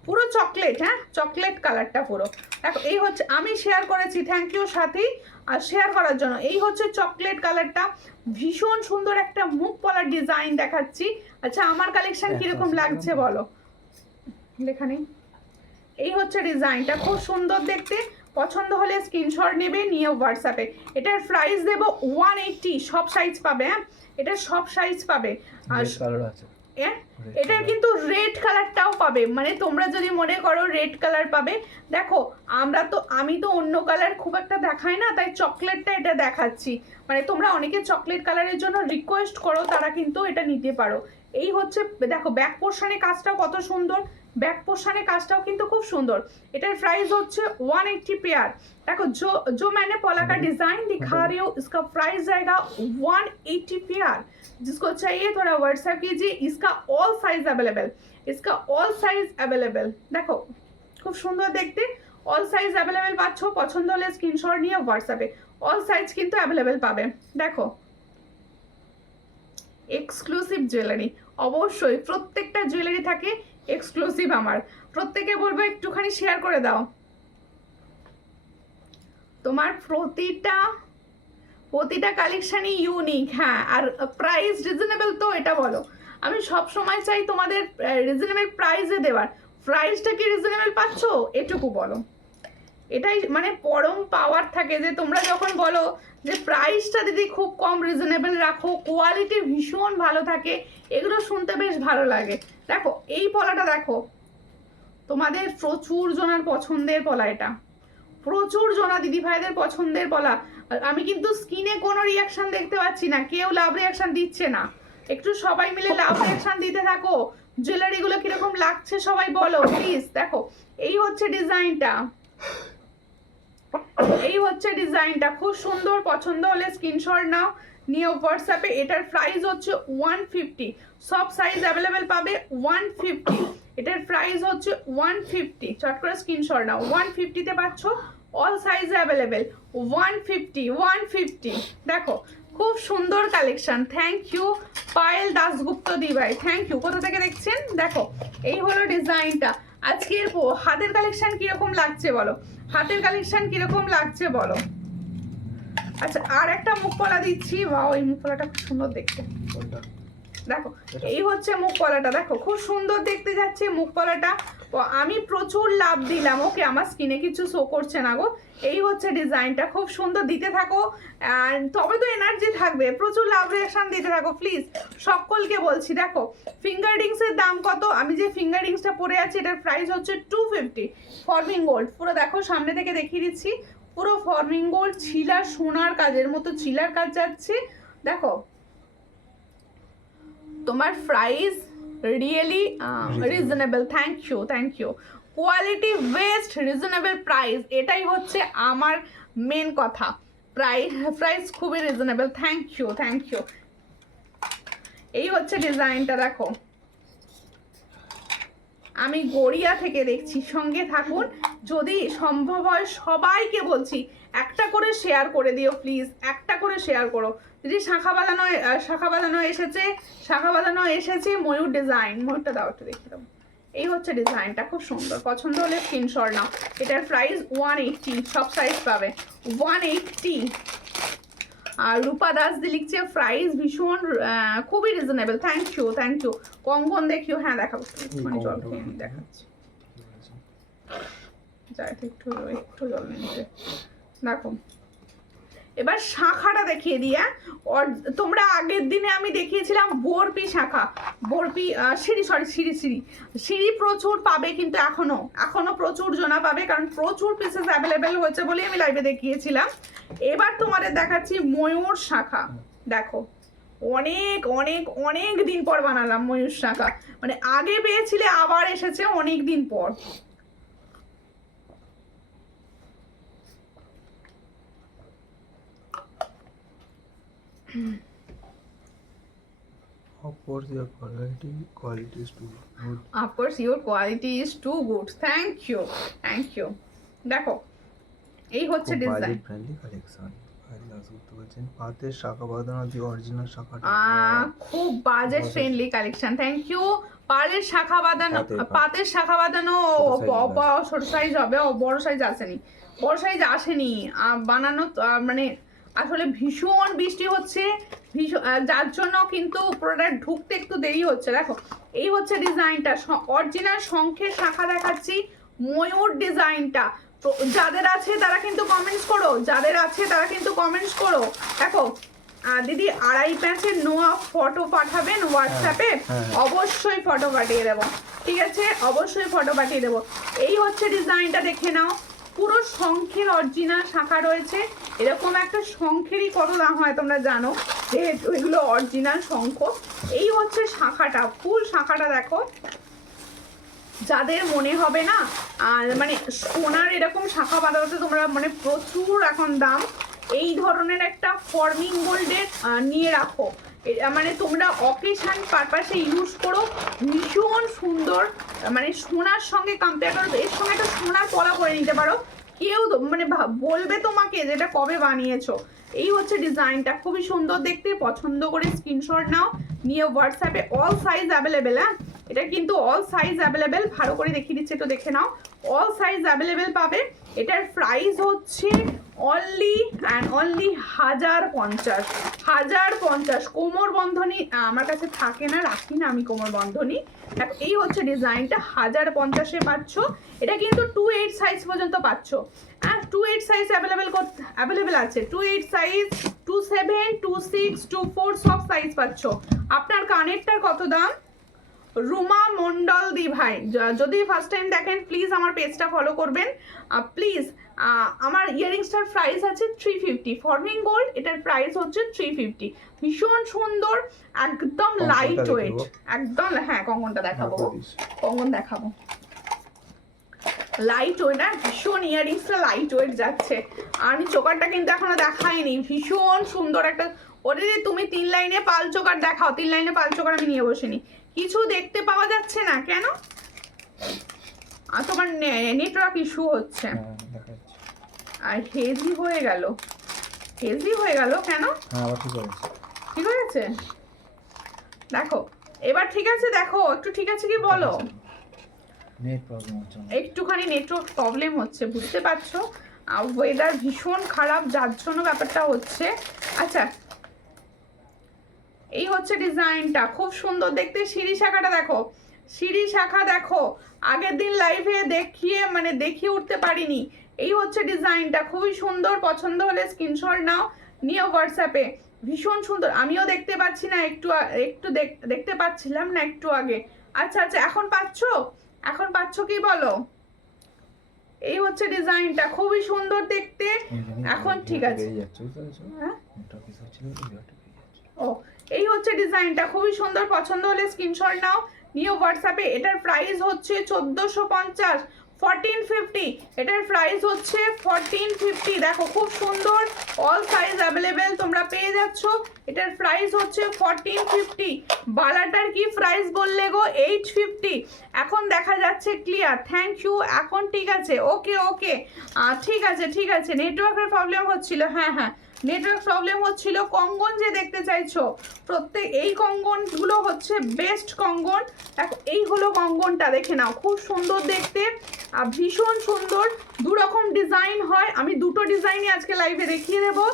পুরো চকলেট। হ্যাঁ, চকলেট কালারটা পুরো। দেখো এই হচ্ছে, আমি শেয়ার করেছি, thank you Sathi R share করার জন্য। এই হচ্ছে চকলেট কালারটা, ভীষণ সুন্দর একটা মুখ পলার ডিজাইন দেখাচ্ছি। আচ্ছা, আমার কালেকশন কিরকম লাগছে বলো, লেখা নেই। এই হচ্ছে ডিজাইনটা, খুব সুন্দর দেখতে। পছন্দ হলে স্ক্রিনশট নেবে, নিয়ে হোয়াটসঅ্যাপে। এটার প্রাইস দেবো 180। সব সাইজ পাবে, হ্যাঁ এটা সব সাইজ পাবে। আর এটার কিন্তু রেড কালারটাও পাবে, মানে তোমরা যদি মনে করো রেড কালার পাবে। দেখো আমি তো অন্য কালার খুব একটা দেখাই না, তাই চকলেটটা এটা দেখাচ্ছি। মানে তোমরা অনেকে চকলেট কালারের জন্য রিকোয়েস্ট করো, তারা কিন্তু এটা নিতে পারো। এই হচ্ছে, দেখো ব্যাক পোর্শনে কাজটাও কত সুন্দর, बैक पोर्शने काजटाও কিন্তু খুব সুন্দর। এটার प्राइस হচ্ছে 180 पेयर। देखो जो मैंने पोला का डिजाइन दिखा रही हूँ, इसका प्राइस जाएगा 180 पेयर। जिसको चाहिए थोड़ा व्हाट्सएप कीजिए। इसका ऑल साइज अवेलेबल, इसका ऑल साइज अवेलेबल। देखो खूब सुंदर देखते, ऑल साइज अवेलेबल পাচ্ছ। পছন্দ হলে স্ক্রিনশট নিয়ে হোয়াটসঅ্যাপে ऑल साइज কিন্তু अवेलेबल পাবে। দেখো এক্সক্লুসিভ জুয়েলারি, অবশ্যই প্রত্যেকটা জুয়েলারি থাকে এক্সক্লুসিভ। আমার প্রত্যেকে বলবো একটুখানি শেয়ার করে দাও। তোমার প্রতিটা কালেকশনই ইউনিক। হ্যাঁ, আর প্রাইস রিজনেবল তো, এটা বলো। আমি সব সময় চাই তোমাদের রিজনেবল প্রাইসে দেওয়ার। প্রাইসটা কি রিজনেবল পাচ্ছ এটুকু বলো। এটাই মানে পরম পাওয়ার থাকে, যে তোমরা যখন বলো যে প্রাইসটা দিদি খুব কম রিজনেবল রাখো, কোয়ালিটি ভীষণ ভালো থাকে, এগুলো শুনতে বেশ ভালো লাগে। দেখো এই পলাটা দেখো, তোমাদের প্রচুর জনের পছন্দের পলা, এটা প্রচুর জনা দিদি ভাইদের পছন্দের পলা। আমি কিন্তু স্ক্রিনে কোনো রিয়াকশন দেখতে পাচ্ছি না, কেউ লাভ রিয়াকশন দিচ্ছে না। একটু সবাই মিলে লাভ রিয়াকশন দিতে থাকো। জুয়েলারিগুলো কিরকম লাগছে সবাই বলো প্লিজ। দেখো এই হচ্ছে ডিজাইনটা, এই হচ্ছে ডিজাইনটা, খুব সুন্দর। পছন্দ হলে স্ক্রিনশট নাও, নিয়ে হোয়াটসঅ্যাপে। এটার প্রাইস হচ্ছে 150। সব সাইজ অ্যাভেলেবেল পাবে 150। এটার প্রাইস হচ্ছে 150। চট করে স্ক্রিনশট নাও, 150-তে পাচ্ছ। All size available 150। দেখো খুব সুন্দর collection. Thank you Payel Dasgupta দি ভাই, থ্যাংক ইউ। কোথা থেকে দেখছেন? দেখো এই হলো ডিজাইনটা। আজকের হাতের কালেকশন কিরকম লাগছে বলো, হাতের কালেকশন কিরকম লাগছে বলো। আচ্ছা আর একটা মুখ পলা দিচ্ছি। বাহ, এই মুখ পলাটা খুব সুন্দর দেখতে। দেখো এই হচ্ছে মুখ পলাটা, দেখো খুব সুন্দর দেখতে যাচ্ছে মুখ পলাটা। আমি প্রচুর লাভ দিলাম। ওকে, আমার স্কিনে কিছু শো করছে না গো। এই হচ্ছে ডিজাইনটা, খুব সুন্দর দিতে থাকো, তবে তো এনার্জি থাকবে। প্রচুর লাভ রিঅ্যাকশন দিতে থাকো প্লিজ, সকলকে বলছি। দেখো ফিঙ্গার রিংসের দাম কত? আমি যে ফিঙ্গার রিংসটা পরে আছি এটার প্রাইস হচ্ছে 250। ফর্মিং গোল্ড, পুরো দেখো সামনে থেকে দেখিয়ে দিচ্ছি, পুরো ফর্মিং গোল্ড, ছিলা সোনার কাজের মতো ছিলার কাজ যাচ্ছে। দেখো তোমার price really reasonable. Thank you. Quality best, reasonable price, এটাই হচ্ছে আমার মেন কথা। প্রাইস খুবই রিজনেবল। Thank you. এই হচ্ছে ডিজাইনটা। দেখো আমি গড়িয়া থেকে দেখছি, সঙ্গে থাকুন। যদি সম্ভব হয় সবাইকে বলছি একটা করে শেয়ার করে দিও প্লিজ, একটা করে শেয়ার করো। যদি শাখা বাঁধানো এসেছে ময়ূর ডিজাইন, ময়ূরটা দাও একটু দেখে দাও। এই হচ্ছে ডিজাইনটা, খুব সুন্দর। পছন্দ হলে স্ক্রিনশট নাও। এটার প্রাইস 180। সব সাইজ পাবে 180। আর রূপা দাস দি লিখছে প্রাইস ভীষণ খুবই reasonable. Thank you thank you. কঙ্কন দেখিও, হ্যাঁ দেখাবো, মানে জল খেয়ে আমি দেখাচ্ছি, যাই একটু একটু জল নিতে। দেখো এবার শাখাটা দেখিয়ে দিই। তোমরা আগের দিনে আমি দেখিয়েছিলাম বরপি শাখা, বরপি সিঁড়ি, সরি সিঁড়ি সিঁড়ি সিঁড়ি প্রচুর পাবে, কিন্তু এখনো প্রচুর জনা পাবে, কারণ প্রচুর পিসেস অ্যাভেলেবেল হয়েছে বলে আমি লাইভে দেখিয়েছিলাম। এবার তোমাদের দেখাচ্ছি ময়ূর শাখা। দেখো অনেক অনেক অনেক দিন পর বানালাম ময়ূর শাখা, মানে আগে পেয়েছিলে আবার এসেছে অনেক দিন পর। Of course, your quality is too good. Of course, your quality is too good. Thank you, thank you. দেখো এই হচ্ছে ডিজাইন, বাজেট ফ্রেন্ডলি কালেকশন। বলছেন পাতের শাখা বাঁধানো দি অরিজিনাল শাখাটা খুব budget friendly collection. Thank you. পাড়ের শাখা বাঁধানো, পাতের শাখা বাঁধানো ছোট সাইজ হবে, ও বড় সাইজ আসেনি, বড় সাইজ আসেনি বানানো, মানে আসলে ভীষণ বৃষ্টি হচ্ছে, যার জন্য কিন্তু প্রোডাক্ট ঢুকতে একটু দেরি হচ্ছে। দেখো এই হচ্ছে ডিজাইনটা, অরিজিনাল শঙ্খের শাখা দেখাচ্ছি, ময়ূর ডিজাইনটা। তো যাদের আছে তারা কিন্তু কমেন্টস করো, যাদের আছে তারা কিন্তু কমেন্টস করো। দেখো দিদি 2.5 প্যাচের নোয়া ফটো পাঠাবেন হোয়াটসঅ্যাপে, অবশ্যই ফটো পাঠিয়ে দেবো, ঠিক আছে, অবশ্যই ফটো পাঠিয়ে দেবো। এই হচ্ছে ডিজাইনটা, দেখে নাও, পুরো শঙ্খের অরিজিনাল শাখা রয়েছে। এরকম একটা শঙ্খেরই কত দাম হয় তোমরা জানো, যেহেতু এগুলো অরিজিনাল শঙ্খ। এই হচ্ছে শাখাটা, ফুল শাখাটা দেখো। যাদের মনে হবে না মানে সোনার এরকম শাখা বাঁধাতে তোমরা মানে প্রচুর এখন দাম, এই ধরনের একটা ফর্মিং গোল্ডের নিয়ে রাখো, মানে তোমরা অকেশন পারপাসে ইউজ করো, ভীষণ সুন্দর, মানে সোনার সঙ্গে কম্পেয়ার করো, এর সঙ্গে একটা সোনার পলা করে নিতে পারো, কেউ মানে বলবে তোমাকে যেটা কবে বানিয়েছো। এই হচ্ছে ডিজাইনটা, খুবই সুন্দর দেখতে, পছন্দ করে স্ক্রিনশট নাও, নিয়ে হোয়াটসঅ্যাপে অল সাইজ অ্যাভেলেবেল। হ্যাঁ এটা কিন্তু অল সাইজ অ্যাভেলেবেল, ভালো করে দেখিয়ে দিচ্ছে, একটু দেখে নাও, অল সাইজ অ্যাভেলেবেল পাবে। এটার প্রাইস হচ্ছে অনলি অ্যান্ড অনলি 1050। কোমর বন্ধনী আমার কাছে থাকে না, রাখি না আমি কোমর বন্ধনী। এই হচ্ছে ডিজাইনটা, 1050-এ পাচ্ছ। এটা কিন্তু 28 সাইজ পর্যন্ত পাচ্ছ, আর 28 সাইজ অ্যাভেলেবেল আছে, 28 সাইজ, 27, 26, 24 সব সাইজ পাচ্ছ। আপনার কানেরটার কত দাম? রুমা মন্ডল দি ভাই, যদি ফার্স্ট টাইম দেখেন প্লিজ আমার পেজটা ফলো করবেন প্লিজ। আমার ইয়ারিংসটার প্রাইস আছে 350, ফর্মিং গোল্ড, এটার প্রাইস হচ্ছে 350। ভীষণ সুন্দর, একদম লাইট ওয়েট, একদম, হ্যাঁ কঙ্কনটা দেখাবো, কঙ্কন দেখাবো, লাইট ওয়েট, না ভীষণ ইয়ারিংসটা লাইট ওয়েট যাচ্ছে। আমি চোকারটা কিন্তু এখনো দেখাইনি, ভীষণ সুন্দর একটা। ওরে তুমি 3 লাইনে পাল চোকার দেখাও, 3 লাইনে পাল চোকার আমি নিয়ে বসিনি, কিছু দেখতে পাওয়া যাচ্ছে না কেন? তোমার নেটওয়ার্ক ইস্যু হচ্ছে, আর হেজি হয়ে গেল, হেজি হয়ে গেল কেন? ঠিক হয়ে গেছে, দেখো এবার ঠিক আছে, দেখো একটু ঠিক আছে কি বলো? একটুখানি নেটওয়ার্ক প্রবলেম হচ্ছে, বুঝতে পারছো, ওয়েদার ভীষণ খারাপ, যার জন্য ব্যাপারটা হচ্ছে। আচ্ছা এই হচ্ছে ডিজাইনটা, খুব সুন্দর দেখতে। সিঁড়ি শাখাটা দেখো, সিঁড়ি শাখা দেখো, আগের দিন লাইভে দেখিয়ে উঠতে পারিনি। এই হচ্ছে ডিজাইনটা, খুবই সুন্দর, পছন্দ হলে স্ক্রিনশট নাও, নিয়ে হোয়াটসঅ্যাপে। ভীষণ সুন্দর, আমিও দেখতে পাচ্ছি না, একটু দেখতে পাচ্ছিলাম না একটু আগে। আচ্ছা আচ্ছা এখন পাচ্ছ কি বলো? এই হচ্ছে ডিজাইনটা, খুবই সুন্দর দেখতে, এখন ঠিক আছে। ও এই হচ্ছে ডিজাইনটা, খুবই সুন্দর, পছন্দ হলে স্ক্রিনশট নাও, নিয়ে হোয়াটসঅ্যাপে। এটার প্রাইস হচ্ছে 1450, 1450, এটার প্রাইস হচ্ছে 1450। দেখো খুব সুন্দর, অল সাইজ অ্যাভেলেবেল তোমরা পেয়ে যাচ্ছ। এটার প্রাইস হচ্ছে 1450। বালাটার কি প্রাইস বললে গো? 850। এখন দেখা যাচ্ছে ক্লিয়ার, থ্যাংক ইউ, এখন ঠিক আছে, ওকে ওকে, ঠিক আছে, নেটওয়ার্কের প্রবলেম হচ্ছিল, হ্যাঁ নেটওয়ার্ক প্রবলেম হচ্ছিল। কঙ্গন যে দেখতে চাইছো, প্রত্যেক এই কঙ্গনগুলো হচ্ছে বেস্ট কঙ্গন। দেখো এই হলো কঙ্গনটা, দেখে নাও, খুব সুন্দর দেখতে, ভীষণ সুন্দর। 2 রকম ডিজাইন হয়, আমি 2টো ডিজাইনই আজকে লাইভে দেখিয়ে দেবো।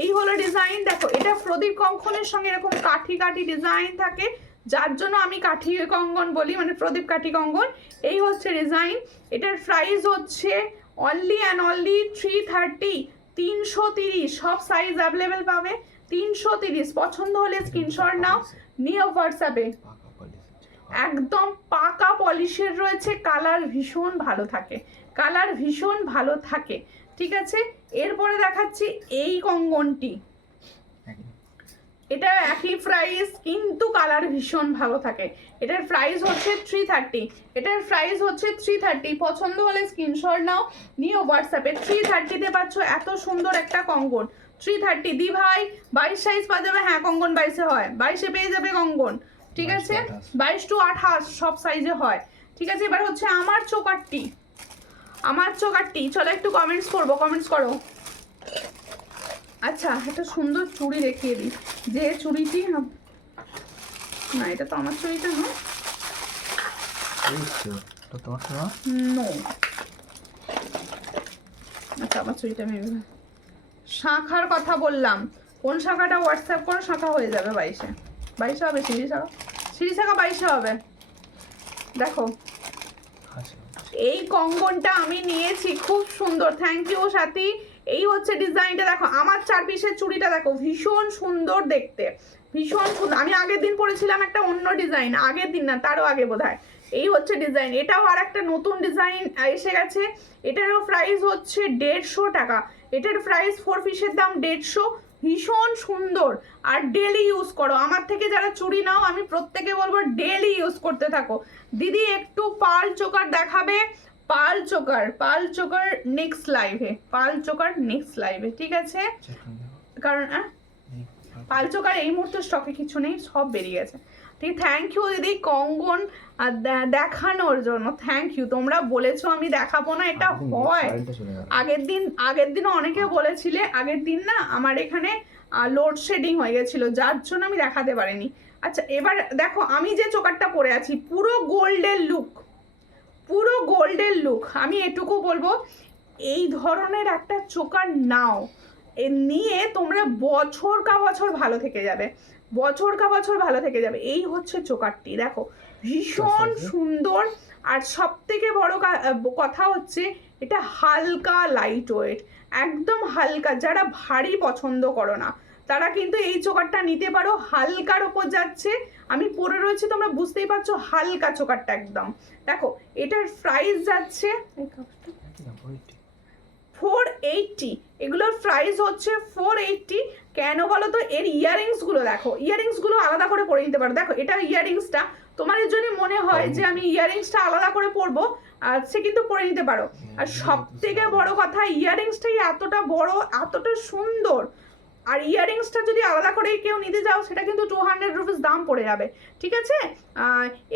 এই হলো ডিজাইন। দেখো এটা প্রদীপ কঙ্কনের সঙ্গে এরকম কাঠি কাঠি ডিজাইন থাকে, যার জন্য আমি কাঠি কঙ্কন বলি, মানে প্রদীপ কাঠি কঙ্কন। এই হচ্ছে ডিজাইন। এটার প্রাইস হচ্ছে অনলি অ্যান্ড অনলি 330, 330। সব সাইজ অ্যাভেলেবেল পাবে, 330। পছন্দ হলে স্ক্রিনশট নাও, নিয়ে হোয়াটসঅ্যাপে। একদম পাকা পলিশের রয়েছে, কালার ভীষণ ভালো থাকে, কালার ভীষণ ভালো থাকে। ঠিক আছে, এরপরে দেখাচ্ছি এই কঙ্কনটি। এটা একই প্রাইস কিন্তু কালার ভীষণ ভালো থাকে। এটার প্রাইস হচ্ছে 330, এটার প্রাইস হচ্ছে 330। পছন্দ হলে স্ক্রিনশট নাও, নিয়ে হোয়াটসঅ্যাপে। 330-তে পাচ্ছ এত সুন্দর একটা কঙ্কন। 330 দি ভাই 22 সাইজ পাওয়া যাবে। হ্যাঁ, কঙ্কন 22-এ হয়, 22-এ পেয়ে যাবে কঙ্কন। ঠিক আছে, 22 to 28 সব সাইজে হয়। ঠিক আছে, এবার হচ্ছে আমার চোকারটি, আমার চোকারটি। চলো একটু কমেন্টস করবো, কমেন্টস করো। আচ্ছা, একটা সুন্দর চুড়ি দেখিয়ে দিই, যে চুড়িটি, না এটা তো আমার চুড়িটা নয়, নো। আচ্ছা, আমার চুড়িটা আমি শাখার কথা বললাম। কোন শাখাটা হোয়াটসঅ্যাপ করো, শাখা হয়ে যাবে 22-এ। 22-এ হবে সিঁড়ি শাখা, সিঁড়ি শাখা 22-এ হবে। দেখো এই কঙ্কনটা আমি নিয়েছি, খুব সুন্দর। থ্যাংক ইউ সাথী। এই হচ্ছে ডিজাইনটা। দেখো আমার 4 পিসের চুড়িটা দেখো, ভীষণ সুন্দর দেখতে, ভীষণ সুন্দর। আমি আগের দিন পরেছিলাম একটা অন্য ডিজাইন, আগের দিন না তারও আগে বোধহয়। এই হচ্ছে ডিজাইন। এটাও আর একটা নতুন ডিজাইন এসে গেছে। এটারও প্রাইস হচ্ছে 150 টাকা। এটার প্রাইস 4 পিসের দাম 150। ভীষণ সুন্দর, আর ডেলি ইউজ করো। আমার থেকে যারা চুড়ি নাও আমি প্রত্যেকে বলবো ডেলি ইউজ করতে থাকো। দিদি একটু পার্ল চোকার দেখাবে, pearl choker, pearl choker next লাইভে, পার্ল চোকার নেক্সট লাইভে। ঠিক আছে, কারণ পার্ল চোকার এই মুহূর্তে স্টকে কিছু নেই, সব বেরিয়ে গেছে। ঠিক, থ্যাংক ইউ দিদি কঙ্কন দেখানোর জন্য, থ্যাংক ইউ। তোমরা বলেছো আমি দেখাবো না, এটা হয়। আগের দিনও অনেকে বলেছিলে। আগের দিন না আমার এখানে লোডশেডিং হয়ে গেছিলো, যার জন্য আমি দেখাতে পারিনি। আচ্ছা, এবার দেখো আমি যে চোকারটা পরে আছি পুরো গোল্ডের লুক, পুরো গোল্ডের লুক। আমি এটুকু বলবো, এই ধরনের একটা চোকার নাও, নিয়ে তোমরা বছর কা বছর ভালো থেকে যাবে, বছর কা বছর ভালো থেকে যাবে। এই হচ্ছে চোকারটি, দেখো ভীষণ সুন্দর। আর সব থেকে বড় কথা হচ্ছে এটা হালকা, লাইট ওয়েট, একদম হালকা। যারা ভারী পছন্দ করো না তারা কিন্তু এই চোকারটা নিতে পারো, হালকার ওপর যাচ্ছে। আমি পরে রয়েছি, তোমরা বুঝতেই পারছো হালকা চোকারটা একদম। দেখো এটার প্রাইস যাচ্ছে 480, এগুলোর প্রাইস হচ্ছে 480। কেন বলো তো, এর ইয়াররিংসগুলো দেখো, ইয়াররিংসগুলো আলাদা করে পরে নিতে পারো। দেখো এটা ইয়াররিংসটা, তোমার যদি মনে হয় যে আমি ইয়াররিংসটা আলাদা করে পরবো, আর সে কিন্তু পরে নিতে পারো। আর সব থেকে বড় কথা, ইয়াররিংসটাই এতটা বড়, এতটা সুন্দর। আর ইয়াররিংসটা যদি আলাদা করে কেউ নিতে যাও সেটা কিন্তু 200 রুপিস দাম পড়ে যাবে। ঠিক আছে,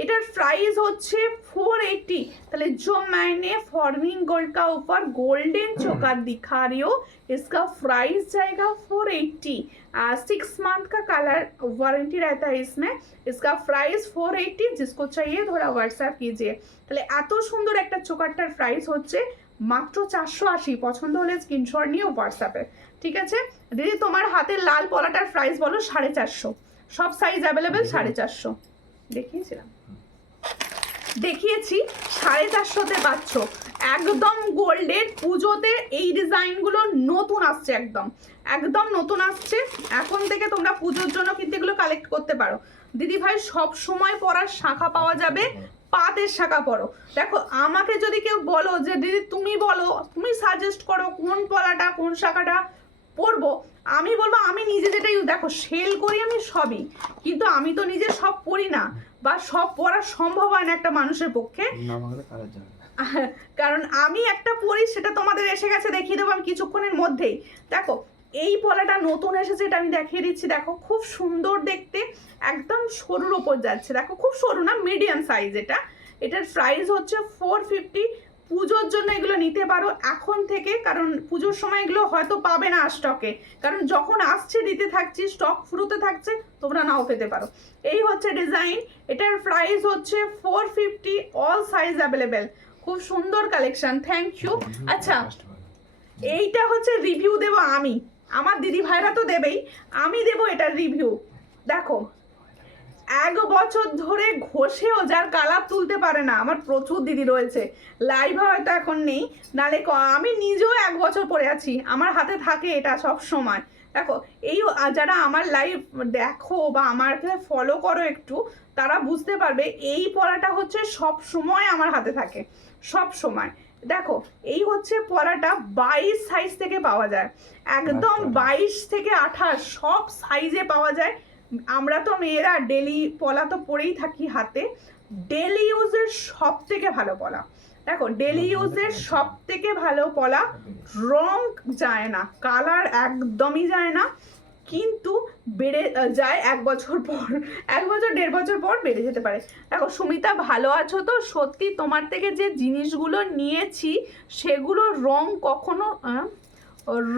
এটার প্রাইস হচ্ছে 480। তাহলে जो मैंने फॉर्मिंग गोल्ड का ऊपर गोल्डन चोकर दिखा रही हूँ, इसका प्राइस जाएगा 480। 6 मंथ का कलर वारंटी रहता है इसमें। इसका प्राइस 480। जिसको चाहिए थोड़ा व्हाट्सएप कीजिए। তাহলে এত সুন্দর একটা চোকারটার প্রাইস হচ্ছে মাত্র 480। পছন্দ হলে স্ক্রিনশট নিয়ে হোয়াটসঅ্যাপে। ঠিক আছে দিদি, তোমার হাতের লাল পলাটার প্রাইস বলো। 450, সব সাইজ অ্যাভেলেবেল। 450 দেখিয়েছিলাম, দেখিয়েছি। 450-তে পাচ্ছ একদম গোল্ডের। পুজোতে এই ডিজাইনগুলো নতুন আসছে, একদম একদম নতুন আসছে। এখন থেকে তোমরা পুজোর জন্য কিন্তু এগুলো কালেক্ট করতে পারো। দিদি ভাই সব সময় পরার শাখা পাওয়া যাবে, পাতের শাখা পরো। দেখো আমাকে যদি কেউ বলো যে দিদি তুমি বলো, তুমি সাজেস্ট করো কোন পলাটা কোন শাখাটা পরবো, আমি বলবো আমি নিজে যেটাই, দেখো সেল করি আমি সবই, কিন্তু আমি তো নিজে সব পরি না, বা সব পরা সম্ভব হয় না একটা মানুষের পক্ষে। কারণ আমি একটা পরি, সেটা তোমাদের এসে গেছে, দেখিয়ে দেবো আমি কিছুক্ষণের মধ্যেই। দেখো এই পলাটা নতুন এসেছে, এটা আমি দেখিয়ে দিচ্ছি। দেখো খুব সুন্দর দেখতে, একদম সরুর ওপর যাচ্ছে। দেখো খুব সরু না, মিডিয়াম সাইজ এটা। এটার প্রাইস হচ্ছে 450। পুজোর জন্য এগুলো নিতে পারো এখন থেকে, কারণ পুজোর সময় এগুলো হয়তো পাবে না স্টকে, কারণ যখন আসছে দিতে থাকছি, স্টক ফুরোতে থাকছে, তোমরা নাও পেতে পারো। এই হচ্ছে ডিজাইন। এটার প্রাইস হচ্ছে 450, অল সাইজ অ্যাভেলেবেল। খুব সুন্দর কালেকশন, থ্যাংক ইউ। আচ্ছা এইটা হচ্ছে রিভিউ দেবো আমি, আমার দিদি ভাইরা তো দেবেই, আমি দেবো এটার রিভিউ। দেখো 1 বছর ধরে ঘষেও যার কালার তুলতে পারে না, আমার প্রচুর দিদি রয়েছে, লাইভ হয়তো এখন নেই, নালে আমি নিজেও 1 বছর পরে আছি, আমার হাতে থাকে এটা সব সময়। দেখো এই যারা আমার লাইভ দেখো বা আমাকে ফলো করো একটু, তারা বুঝতে পারবে এই পলাটা হচ্ছে সব সময় আমার হাতে থাকে, সব সময়। দেখো এই হচ্ছে পলাটা 22 সাইজ থেকে পাওয়া যায়, একদম 22 থেকে 28 সব সাইজে পাওয়া যায়। আমরা তো মেয়েরা ডেলি পলা তো পরেই থাকি হাতে, ডেলি ইউজের সব থেকে ভালো পলা। দেখো ডেলি ইউজের সব থেকে ভালো পলা, রং যায় না, কালার একদমই যায় না, কিন্তু বেড়ে যায় 1 বছর পর, 1 বছর 1.5 বছর পর বেড়ে যেতে পারে। দেখো সুমিতা ভালো আছো তো? সত্যি তোমার থেকে যে জিনিসগুলো নিয়েছি সেগুলোর রং কখনো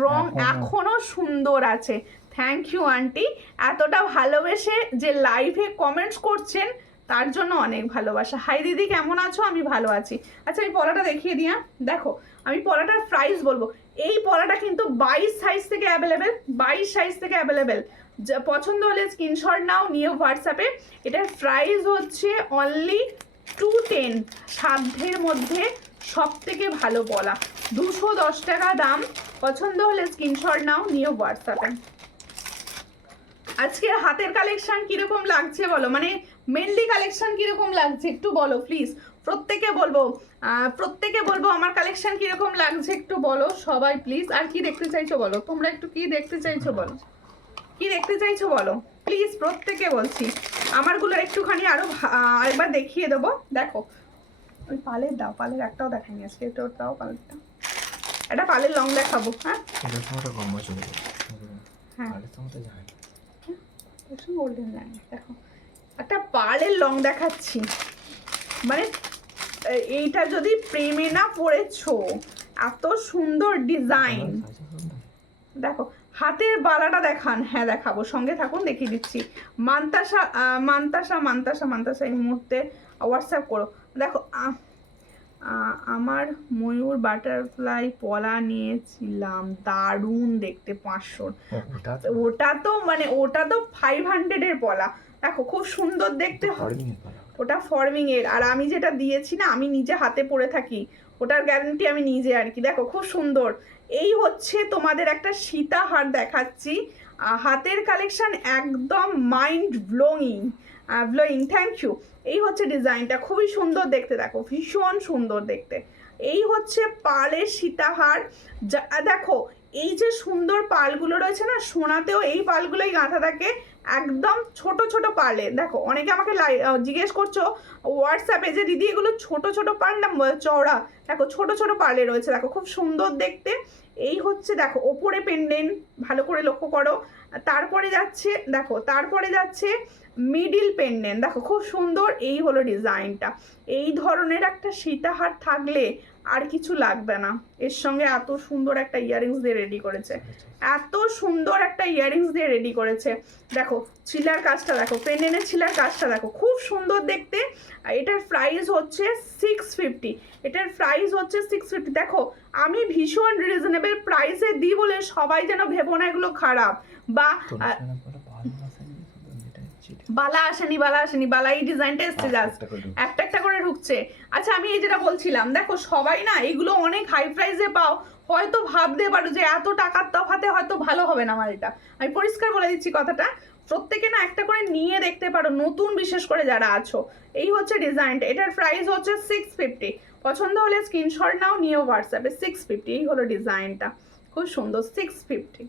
রং এখনো সুন্দর আছে। থ্যাংক ইউ আন্টি, এতটা ভালোবেসে যে লাইভে কমেন্টস করছেন তার জন্য অনেক ভালোবাসা। হাই দিদি কেমন আছো? আমি ভালো আছি। আচ্ছা আমি পলাটা দেখিয়ে দিই। দেখো আমি পলাটার প্রাইস বলবো, এই পলাটা কিন্তু 22 সাইজ থেকে অ্যাভেলেবেল, 22 সাইজ থেকে অ্যাভেলেবেল। পছন্দ হলে স্ক্রিনশট নাও, নিয়ে হোয়াটসঅ্যাপে। এটার প্রাইস হচ্ছে অনলি 210, সাধ্যের মধ্যে সব থেকে ভালো পলা, 210 টাকা দাম। পছন্দ হলে স্ক্রিনশট নাও, নিয়ে হোয়াটসঅ্যাপে। আজকে হাতের কালেকশন কিরকম লাগছে বলো, মানে মেনলি কালেকশন কিরকম লাগছে একটু বলো প্লিজ, প্রত্যেকে বলবো আমার কালেকশন কিরকম লাগছে একটু বলো সবাই প্লিজ। আর কি দেখতে চাইছো বলো, তোমরা একটু কি দেখতে চাইছো বলো, কি দেখতে চাইছো বলো প্লিজ, প্রত্যেকে বলছি। আমারগুলো একটুখানি আরো একবার দেখিয়ে দেবো। দেখো ওই পালের দাও, পালের একটাও দেখাইনি আজকে, এটা দাও পালেরটা, একটা পালের লং দেখাবো। হ্যাঁ হ্যাঁ গোল্ডেন লাইন, দেখো একটা পার্লের লং দেখাচ্ছি, মানে এইটা যদি প্রেমে না পড়েছো, এত সুন্দর ডিজাইন। দেখো হাতের বালাটা দেখান, হ্যাঁ দেখাবো, সঙ্গে থাকুন দেখিয়ে দিচ্ছি। মান্তাসা এই মুহূর্তে হোয়াটসঅ্যাপ করো। দেখো আমার ময়ূর বাটারফ্লাই পলা নিয়েছিলাম, দারুণ দেখতে, 500, ওটা তো মানে ওটা তো 500-এর পলা। দেখো খুব সুন্দর দেখতে, ওটা ফর্মিং এর, আর আমি যেটা দিয়েছি না, আমি নিজে হাতে পরে থাকি, ওটার গ্যারান্টি আমি নিজে আর কি। দেখো খুব সুন্দর। এই হচ্ছে তোমাদের একটা সীতাহার দেখাচ্ছি, হাতের কালেকশন একদম মাইন্ড ব্লোয়িং। Thank you. এই হচ্ছে ডিজাইনটা, খুবই সুন্দর দেখতে, দেখো ভীষণ সুন্দর দেখতে। এই হচ্ছে পালের সীতাহার। দেখো এই যে সুন্দর পালগুলো রয়েছে না, সোনাতেও এই পালগুলোই গাঁথা থাকে, একদম ছোট ছোট পালে। দেখো অনেকে আমাকে জিজ্ঞেস করছো হোয়াটসঅ্যাপে যে দিদি এগুলো ছোট ছোট পাল না চওড়া, দেখো ছোট ছোট পালে রয়েছে, দেখো খুব সুন্দর দেখতে। এই হচ্ছে দেখো ওপরে পেন্ডেন্ট, ভালো করে লক্ষ্য করো, তারপরে যাচ্ছে দেখো, তারপরে যাচ্ছে মিডিল পেন্ডেন্ট, দেখো খুব সুন্দর। এই হলো ডিজাইনটা। এই ধরনের একটা সীতাহার থাকলে আর কিছু লাগবে না, এর সঙ্গে এত সুন্দর একটা ইয়াররিংস দিয়ে রেডি করেছে, এত সুন্দর একটা ইয়াররিংস দিয়ে রেডি করেছে। দেখো ছিলার কাজটা দেখো, পেন্ডেন্টের ছিলার কাজটা দেখো, খুব সুন্দর দেখতে। এটার প্রাইস হচ্ছে 650, এটার প্রাইস হচ্ছে 650। দেখো আমি ভীষণ রিজনেবল প্রাইসে দিই বলে সবাই যেন ভেবো না এগুলো খারাপ, বা বালা আসেনি, বালা এই ডিজাইনটা এসছে, জাস্ট একটা একটা করে ঢুকছে। আচ্ছা আমি এই যেটা বলছিলাম, দেখো সবাই না এগুলো অনেক হাই প্রাইসে পাও, হয়তো ভাবতে পারো যে এত টাকার তফাতে হয়তো ভালো হবে না আমার এটা, আমি পরিষ্কার বলে দিচ্ছি কথাটা, প্রত্যেকে না একটা করে নিয়ে দেখতে পারো, নতুন বিশেষ করে যারা আছো। এই হচ্ছে ডিজাইনটা, এটার প্রাইস হচ্ছে 650। পছন্দ হলে স্ক্রিনশট নাও, নিয়ে হোয়াটসঅ্যাপে। 650 এই হলো ডিজাইনটা, খুব সুন্দর। 650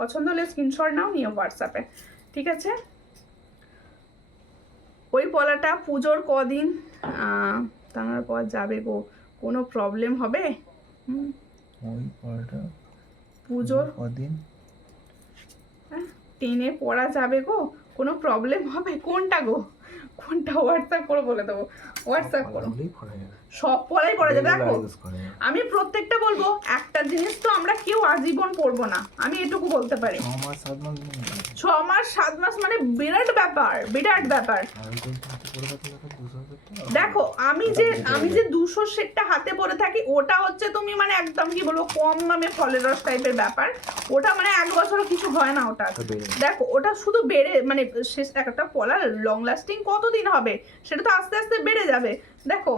পছন্দ হলে স্ক্রিনশট নাও, নিয়ে হোয়াটসঅ্যাপে, ঠিক আছে। ওই পলাটা পুজোর কদিন টানার পর যাবে গো, কোনো প্রবলেম হবে? ওই পলাটা পুজোর কদিন টেনে পরা যাবে গো, কোনো প্রবলেম হবে? কোনটা গো, কোনটা? হোয়াটসঅ্যাপ করে বলে দেবো, হোয়াটসঅ্যাপ করো, সব পলাই পরা যাবে। দেখো আমি প্রত্যেকটা বলবো, একটা জিনিস তো আমরা কেউ আজীবন পরবো না, আমি এটুকু বলতে পারি। 6 মাস 7 মাস মানে বিরাট ব্যাপার, বিরাট ব্যাপার। দেখো আমি যে 200 সেটটা হাতে পরে থাকি ওটা হচ্ছে তুমি মানে একদম কি বলবো কম দামে ফলের রস টাইপের ব্যাপার, ওটা মানে 1 বছরও কিছু হয় না ওটা। দেখো ওটা শুধু বেড়ে মানে শেষ একটা পলা লং লাস্টিং কতদিন হবে, সেটা তো আস্তে আস্তে বেড়ে যাবে। দেখো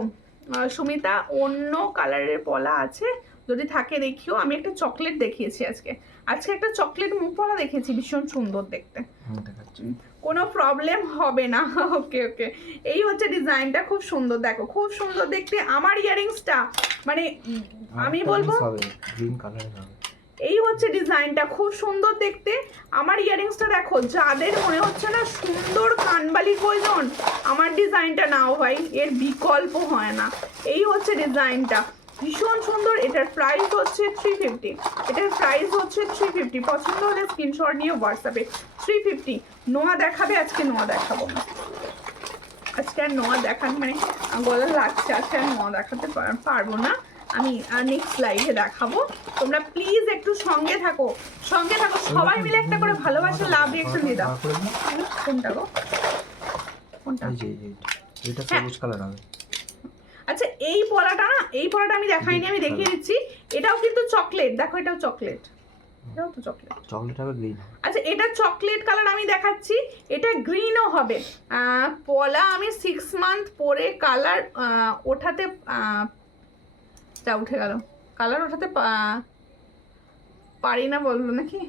সুমিতা অন্য কালারের পলা আছে যদি থাকে দেখিও। আমি একটা চকলেট দেখিয়েছি আজকে একটা চকলেট মুখ পলা দেখেছি, ভীষণ সুন্দর দেখতে, কোনো প্রবলেম হবে না। ওকে ওকে, এই হচ্ছে ডিজাইনটা, খুব সুন্দর দেখো, খুব সুন্দর দেখতে। আমার ইয়ারিংসটা মানে আমি বলবো গ্রিন কালারের হবে। এই হচ্ছে ডিজাইনটা, খুব সুন্দর দেখতে। আমার ইয়ারিংসটা দেখো, যাদের মনে হচ্ছে না সুন্দর কানবালি প্রয়োজন, আমার ডিজাইনটা নাও ভাই, এর বিকল্প হয় না। এই হচ্ছে ডিজাইনটা, ভীষণ সুন্দর। এটার প্রাইস হচ্ছে 350, এটার প্রাইস হচ্ছে 350। পছন্দ হলে স্ক্রিনশট নিয়ে হোয়াটসঅ্যাপে 350। নোয়া দেখাবে, আজকে নোয়া দেখাবো না, আজকে আর নোয়া দেখান মানে গলা লাগছে, আজকে আর নোয়া দেখাতে পারবো না, আমি নেক্সট লাইভে দেখাবো। তোমরা প্লিজ একটু সঙ্গে থাকো, সবাই মিলে একটা করে ভালোবাসা লাভ রিঅ্যাকশন দিয়ে দাও। কোনটা গো, কোনটা? এটা সবুজ কালার হবে। আচ্ছা এই পলাটা না, এই পলাটা আমি দেখাইনি, আমি দেখিয়ে দিচ্ছি। এটাও কিন্তু চকলেট, দেখো এটাও চকলেট, এটাও তো চকলেট হবে গ্রিন। আচ্ছা এটা চকলেট কালার আমি দেখাচ্ছি, এটা গ্রিনও হবে। পলা আমি 6 মান্থ পরে কালার ওঠাতে যা উঠে গেল, কালার ওঠাতে পারি না বললো নাকি,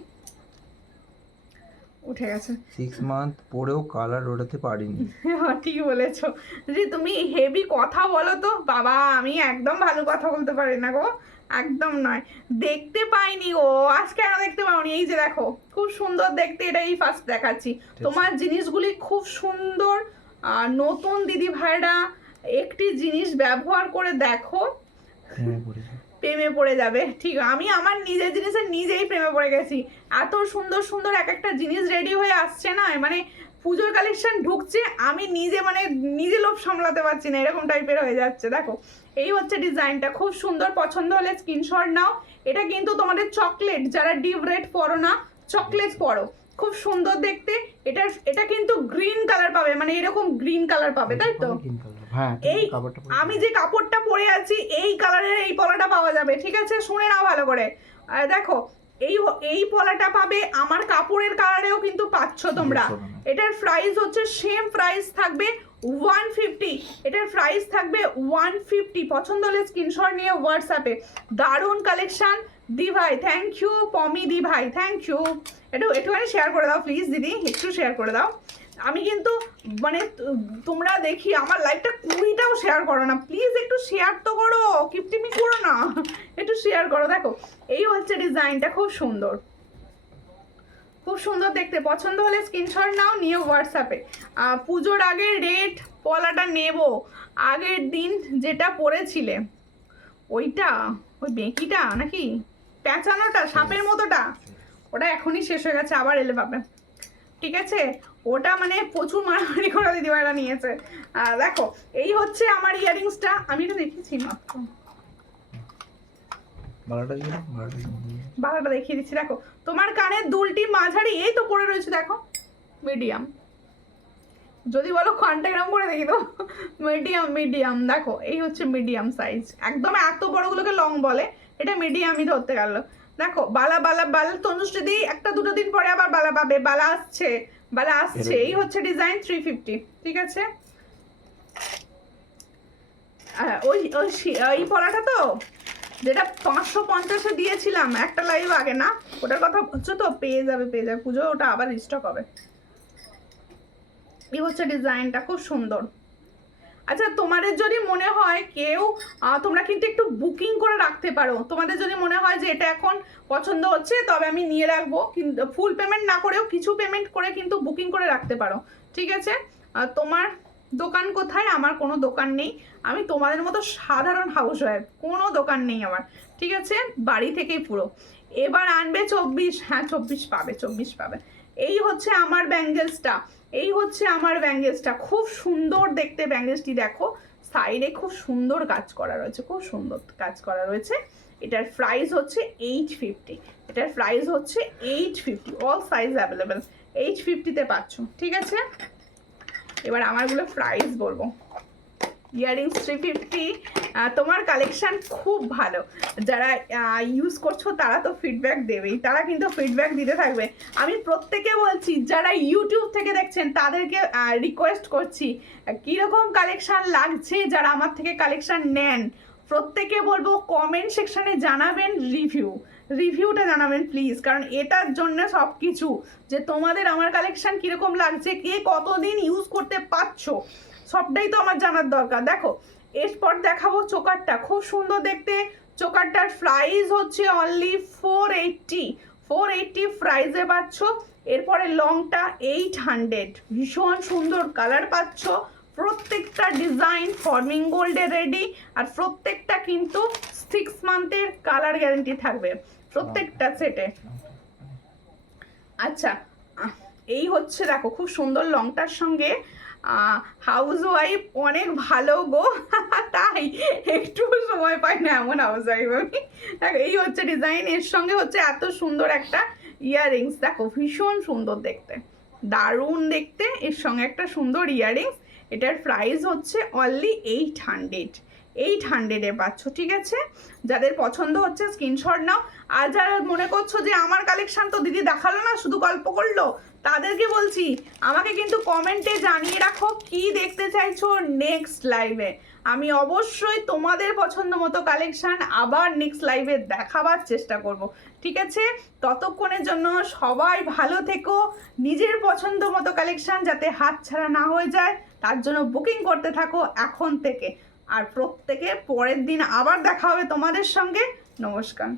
উঠে গেছে। 6 মান্থ পরেও কালার ওঠাতে পারিনি। হ্যাঁ ঠিক বলেছো, যে তুমি হেভি কথা বলো তো বাবা, আমি একদম ভালো কথা বলতে পারি না গো, একদম নয়। দেখতে পাইনি গো, আজ কেন দেখতে পাওনি? এই যে দেখো খুব সুন্দর দেখতে, এটাই ফার্স্ট দেখাচ্ছি। তোমার জিনিসগুলি খুব সুন্দর, নতুন দিদি ভাইরা একটি জিনিস ব্যবহার করে দেখো, প্রেমে পড়ে যাবে। ঠিক, আমি আমার নিজের জিনিসের নিজেই প্রেমে পড়ে গেছি। এত সুন্দর সুন্দর এক একটা জিনিস রেডি হয়ে আসছে না, মানে পুজোর কালেকশন ঢুকছে, আমি নিজে মানে নিজে লোভ সামলাতে পারছি না, এরকম টাইপের হয়ে যাচ্ছে। দেখো এই হচ্ছে ডিজাইনটা, খুব সুন্দর। পছন্দ হলে স্ক্রিনশট নাও। এটা কিন্তু তোমাদের চকলেট, যারা ডিপ রেড পরো না, চকলেট পরো, খুব সুন্দর দেখতে। এটা কিন্তু গ্রিন কালার পাবে, মানে এরকম গ্রিন কালার পাবে, তাই তো? এই আমি যে কাপড়টা পরে আছি এই কালারের এই পলাটা পাওয়া যাবে, ঠিক আছে? শুনে নাও ভালো করে। দেখো এই পলাটা পাবে, আমার কাপড়ের কালারেও কিন্তু পাচ্ছ তোমরা। এটার প্রাইস হচ্ছে সেম প্রাইস থাকবে 150, এটার প্রাইস থাকবে 150। পছন্দ হলে স্ক্রিনশট নিয়ে হোয়াটসঅ্যাপে। দারুণ কালেকশন দি ভাই, থ্যাংক ইউ পমি দি ভাই, থ্যাংক ইউ। একটুখানি শেয়ার করে দাও প্লিজ দিদি, একটু শেয়ার করে দাও। আমি কিন্তু মানে তোমরা দেখি আমার লাইভটা 20টাও শেয়ার করো না, প্লিজ একটু শেয়ার তো করো, কিপটিমি করো না, একটু শেয়ার করো। দেখো এই হচ্ছে ডিজাইনটা, খুব সুন্দর, খুব সুন্দর দেখতে। পছন্দ হলে স্ক্রিনশট নাও, নিয়ে হোয়াটসঅ্যাপে। পুজোর আগে রেড পলাটা নেব, আগের দিন যেটা পরেছিলে ওইটা, ওই বেঁকিটা নাকি পেঁচানোটা সাপের মতোটা, ওটা এখনই শেষ হয়ে গেছে, আবার এলে পাবে, ঠিক আছে? ওটা মানে প্রচুর মারামারি করে দিদিভাইরা নিয়েছে। দেখো এই হচ্ছে আমার ইয়ারিংসটা, আমি এটা দেখেছি মাত্র, বালাটা দেখিয়ে দিচ্ছি। দেখো তোমার কানের দুলটি মাঝারি, এই তো পড়ে রয়েছে, দেখো মিডিয়াম, যদি বলো কানটা এরকম করে দেখি তো মিডিয়াম। দেখো এই হচ্ছে মিডিয়াম সাইজ, একদম এত বড়গুলোকে লং বলে, এটা মিডিয়ামই ধরতে গেল। দেখো বালা তনুশ্রী দি একটা দুটো দিন পরে আবার বালা পাবে, বালা আসছে। এই হচ্ছে ডিজাইন 350, ঠিক আছে? ওই পলাটা তো যেটা 550-এ দিয়েছিলাম একটা লাইভ আগে, না ওটার কথা হচ্ছে তো, পেয়ে যাবে পুজো, ওটা আবার স্টক হবে। এই হচ্ছে ডিজাইনটা, খুব সুন্দর। আচ্ছা তোমাদের যদি মনে হয় কেউ, তোমরা কিন্তু একটু বুকিং করে রাখতে পারো। তোমাদের যদি মনে হয় যে এটা এখন পছন্দ হচ্ছে, তবে আমি নিয়ে রাখবো, কিন্তু ফুল পেমেন্ট না করেও কিছু পেমেন্ট করে কিন্তু বুকিং করে রাখতে পারো, ঠিক আছে? তোমার দোকান কোথায়? আমার কোনো দোকান নেই, আমি তোমাদের মতো সাধারণ হাউস ওয়াইফ, কোনো দোকান নেই আমার, ঠিক আছে? বাড়ি থেকেই পুরো। এবার আনবে 24, হ্যাঁ 24 পাবে। এই হচ্ছে আমার ব্যাঙ্গেলসটা, খুব সুন্দর দেখতে ব্যাঙ্গেলসটি। দেখো সাইডে খুব সুন্দর কাজ করা রয়েছে, এটার প্রাইস হচ্ছে 850, অল সাইজ অ্যাভেলেবেল, 850-তে পাচ্ছ, ঠিক আছে? এবার আমারগুলো প্রাইস বলবো। ইয়াররিংস 350। তোমার কালেকশান খুব ভালো, যারা ইউজ করছো তারা তো ফিডব্যাক দেবেই, তারা কিন্তু ফিডব্যাক দিতে থাকবে। আমি প্রত্যেকে বলছি যারা ইউটিউব থেকে দেখছেন তাদেরকে রিকোয়েস্ট করছি কীরকম কালেকশান লাগছে, যারা আমার থেকে কালেকশান নেন প্রত্যেকে বলবো কমেন্ট সেকশানে জানাবেন, রিভিউটা জানাবেন প্লিজ, কারণ এটার জন্য সব কিছু যে তোমাদের আমার কালেকশান কীরকম লাগছে, কে কতদিন ইউজ করতে পারছো, সবটাই তো আমার জানার দরকার। দেখো এরপর দেখাবো চোকারটা, খুব সুন্দর দেখতে। চোকারটার প্রাইস হচ্ছে অনলি 480 প্রাইসে পাচ্ছ। এরপরে লংটা 800, ভীষণ সুন্দর কালার পাচ্ছ। প্রত্যেকটা ডিজাইন ফর্মিং গোল্ডে রেডি, আর প্রত্যেকটা কিন্তু 6 মান্থের কালার গ্যারেন্টি থাকবে প্রত্যেকটা সেটে। আচ্ছা এই হচ্ছে দেখো খুব সুন্দর লংটার সঙ্গে হাউস ওয়াইফ অনেক ভালো গো তাই একটু সময় পাই না এমন হাউস ওয়াইফ আমি। দেখো এই হচ্ছে ডিজাইন, এর সঙ্গে হচ্ছে এত সুন্দর একটা ইয়াররিংস, দেখো ভীষণ সুন্দর দেখতে, দারুণ দেখতে, এর সঙ্গে একটা সুন্দর ইয়াররিংস। এটার প্রাইস হচ্ছে অনলি 800 পাচ্ছ, ঠিক আছে। যাদের পছন্দ হচ্ছে স্ক্রিনশট নাও। আর যারা মনে করছো যে আমার কালেকশন তো দিদি দেখালো না, শুধু গল্প করলো, তাদেরকে বলছি আমাকে কিন্তু কমেন্টে জানিয়ে রাখো কি দেখতে চাইছো নেক্সট লাইভে। আমি অবশ্যই তোমাদের পছন্দ মতো কালেকশান আবার নেক্সট লাইভে দেখাবার চেষ্টা করব, ঠিক আছে। ততক্ষণের জন্য সবাই ভালো থেকো, নিজের পছন্দ মতো কালেকশান যাতে হাতছাড়া না হয়ে যায় তার জন্য বুকিং করতে থাকো এখন থেকে। আর প্রত্যেকে পরের দিন আবার দেখা হবে তোমাদের সঙ্গে। নমস্কার।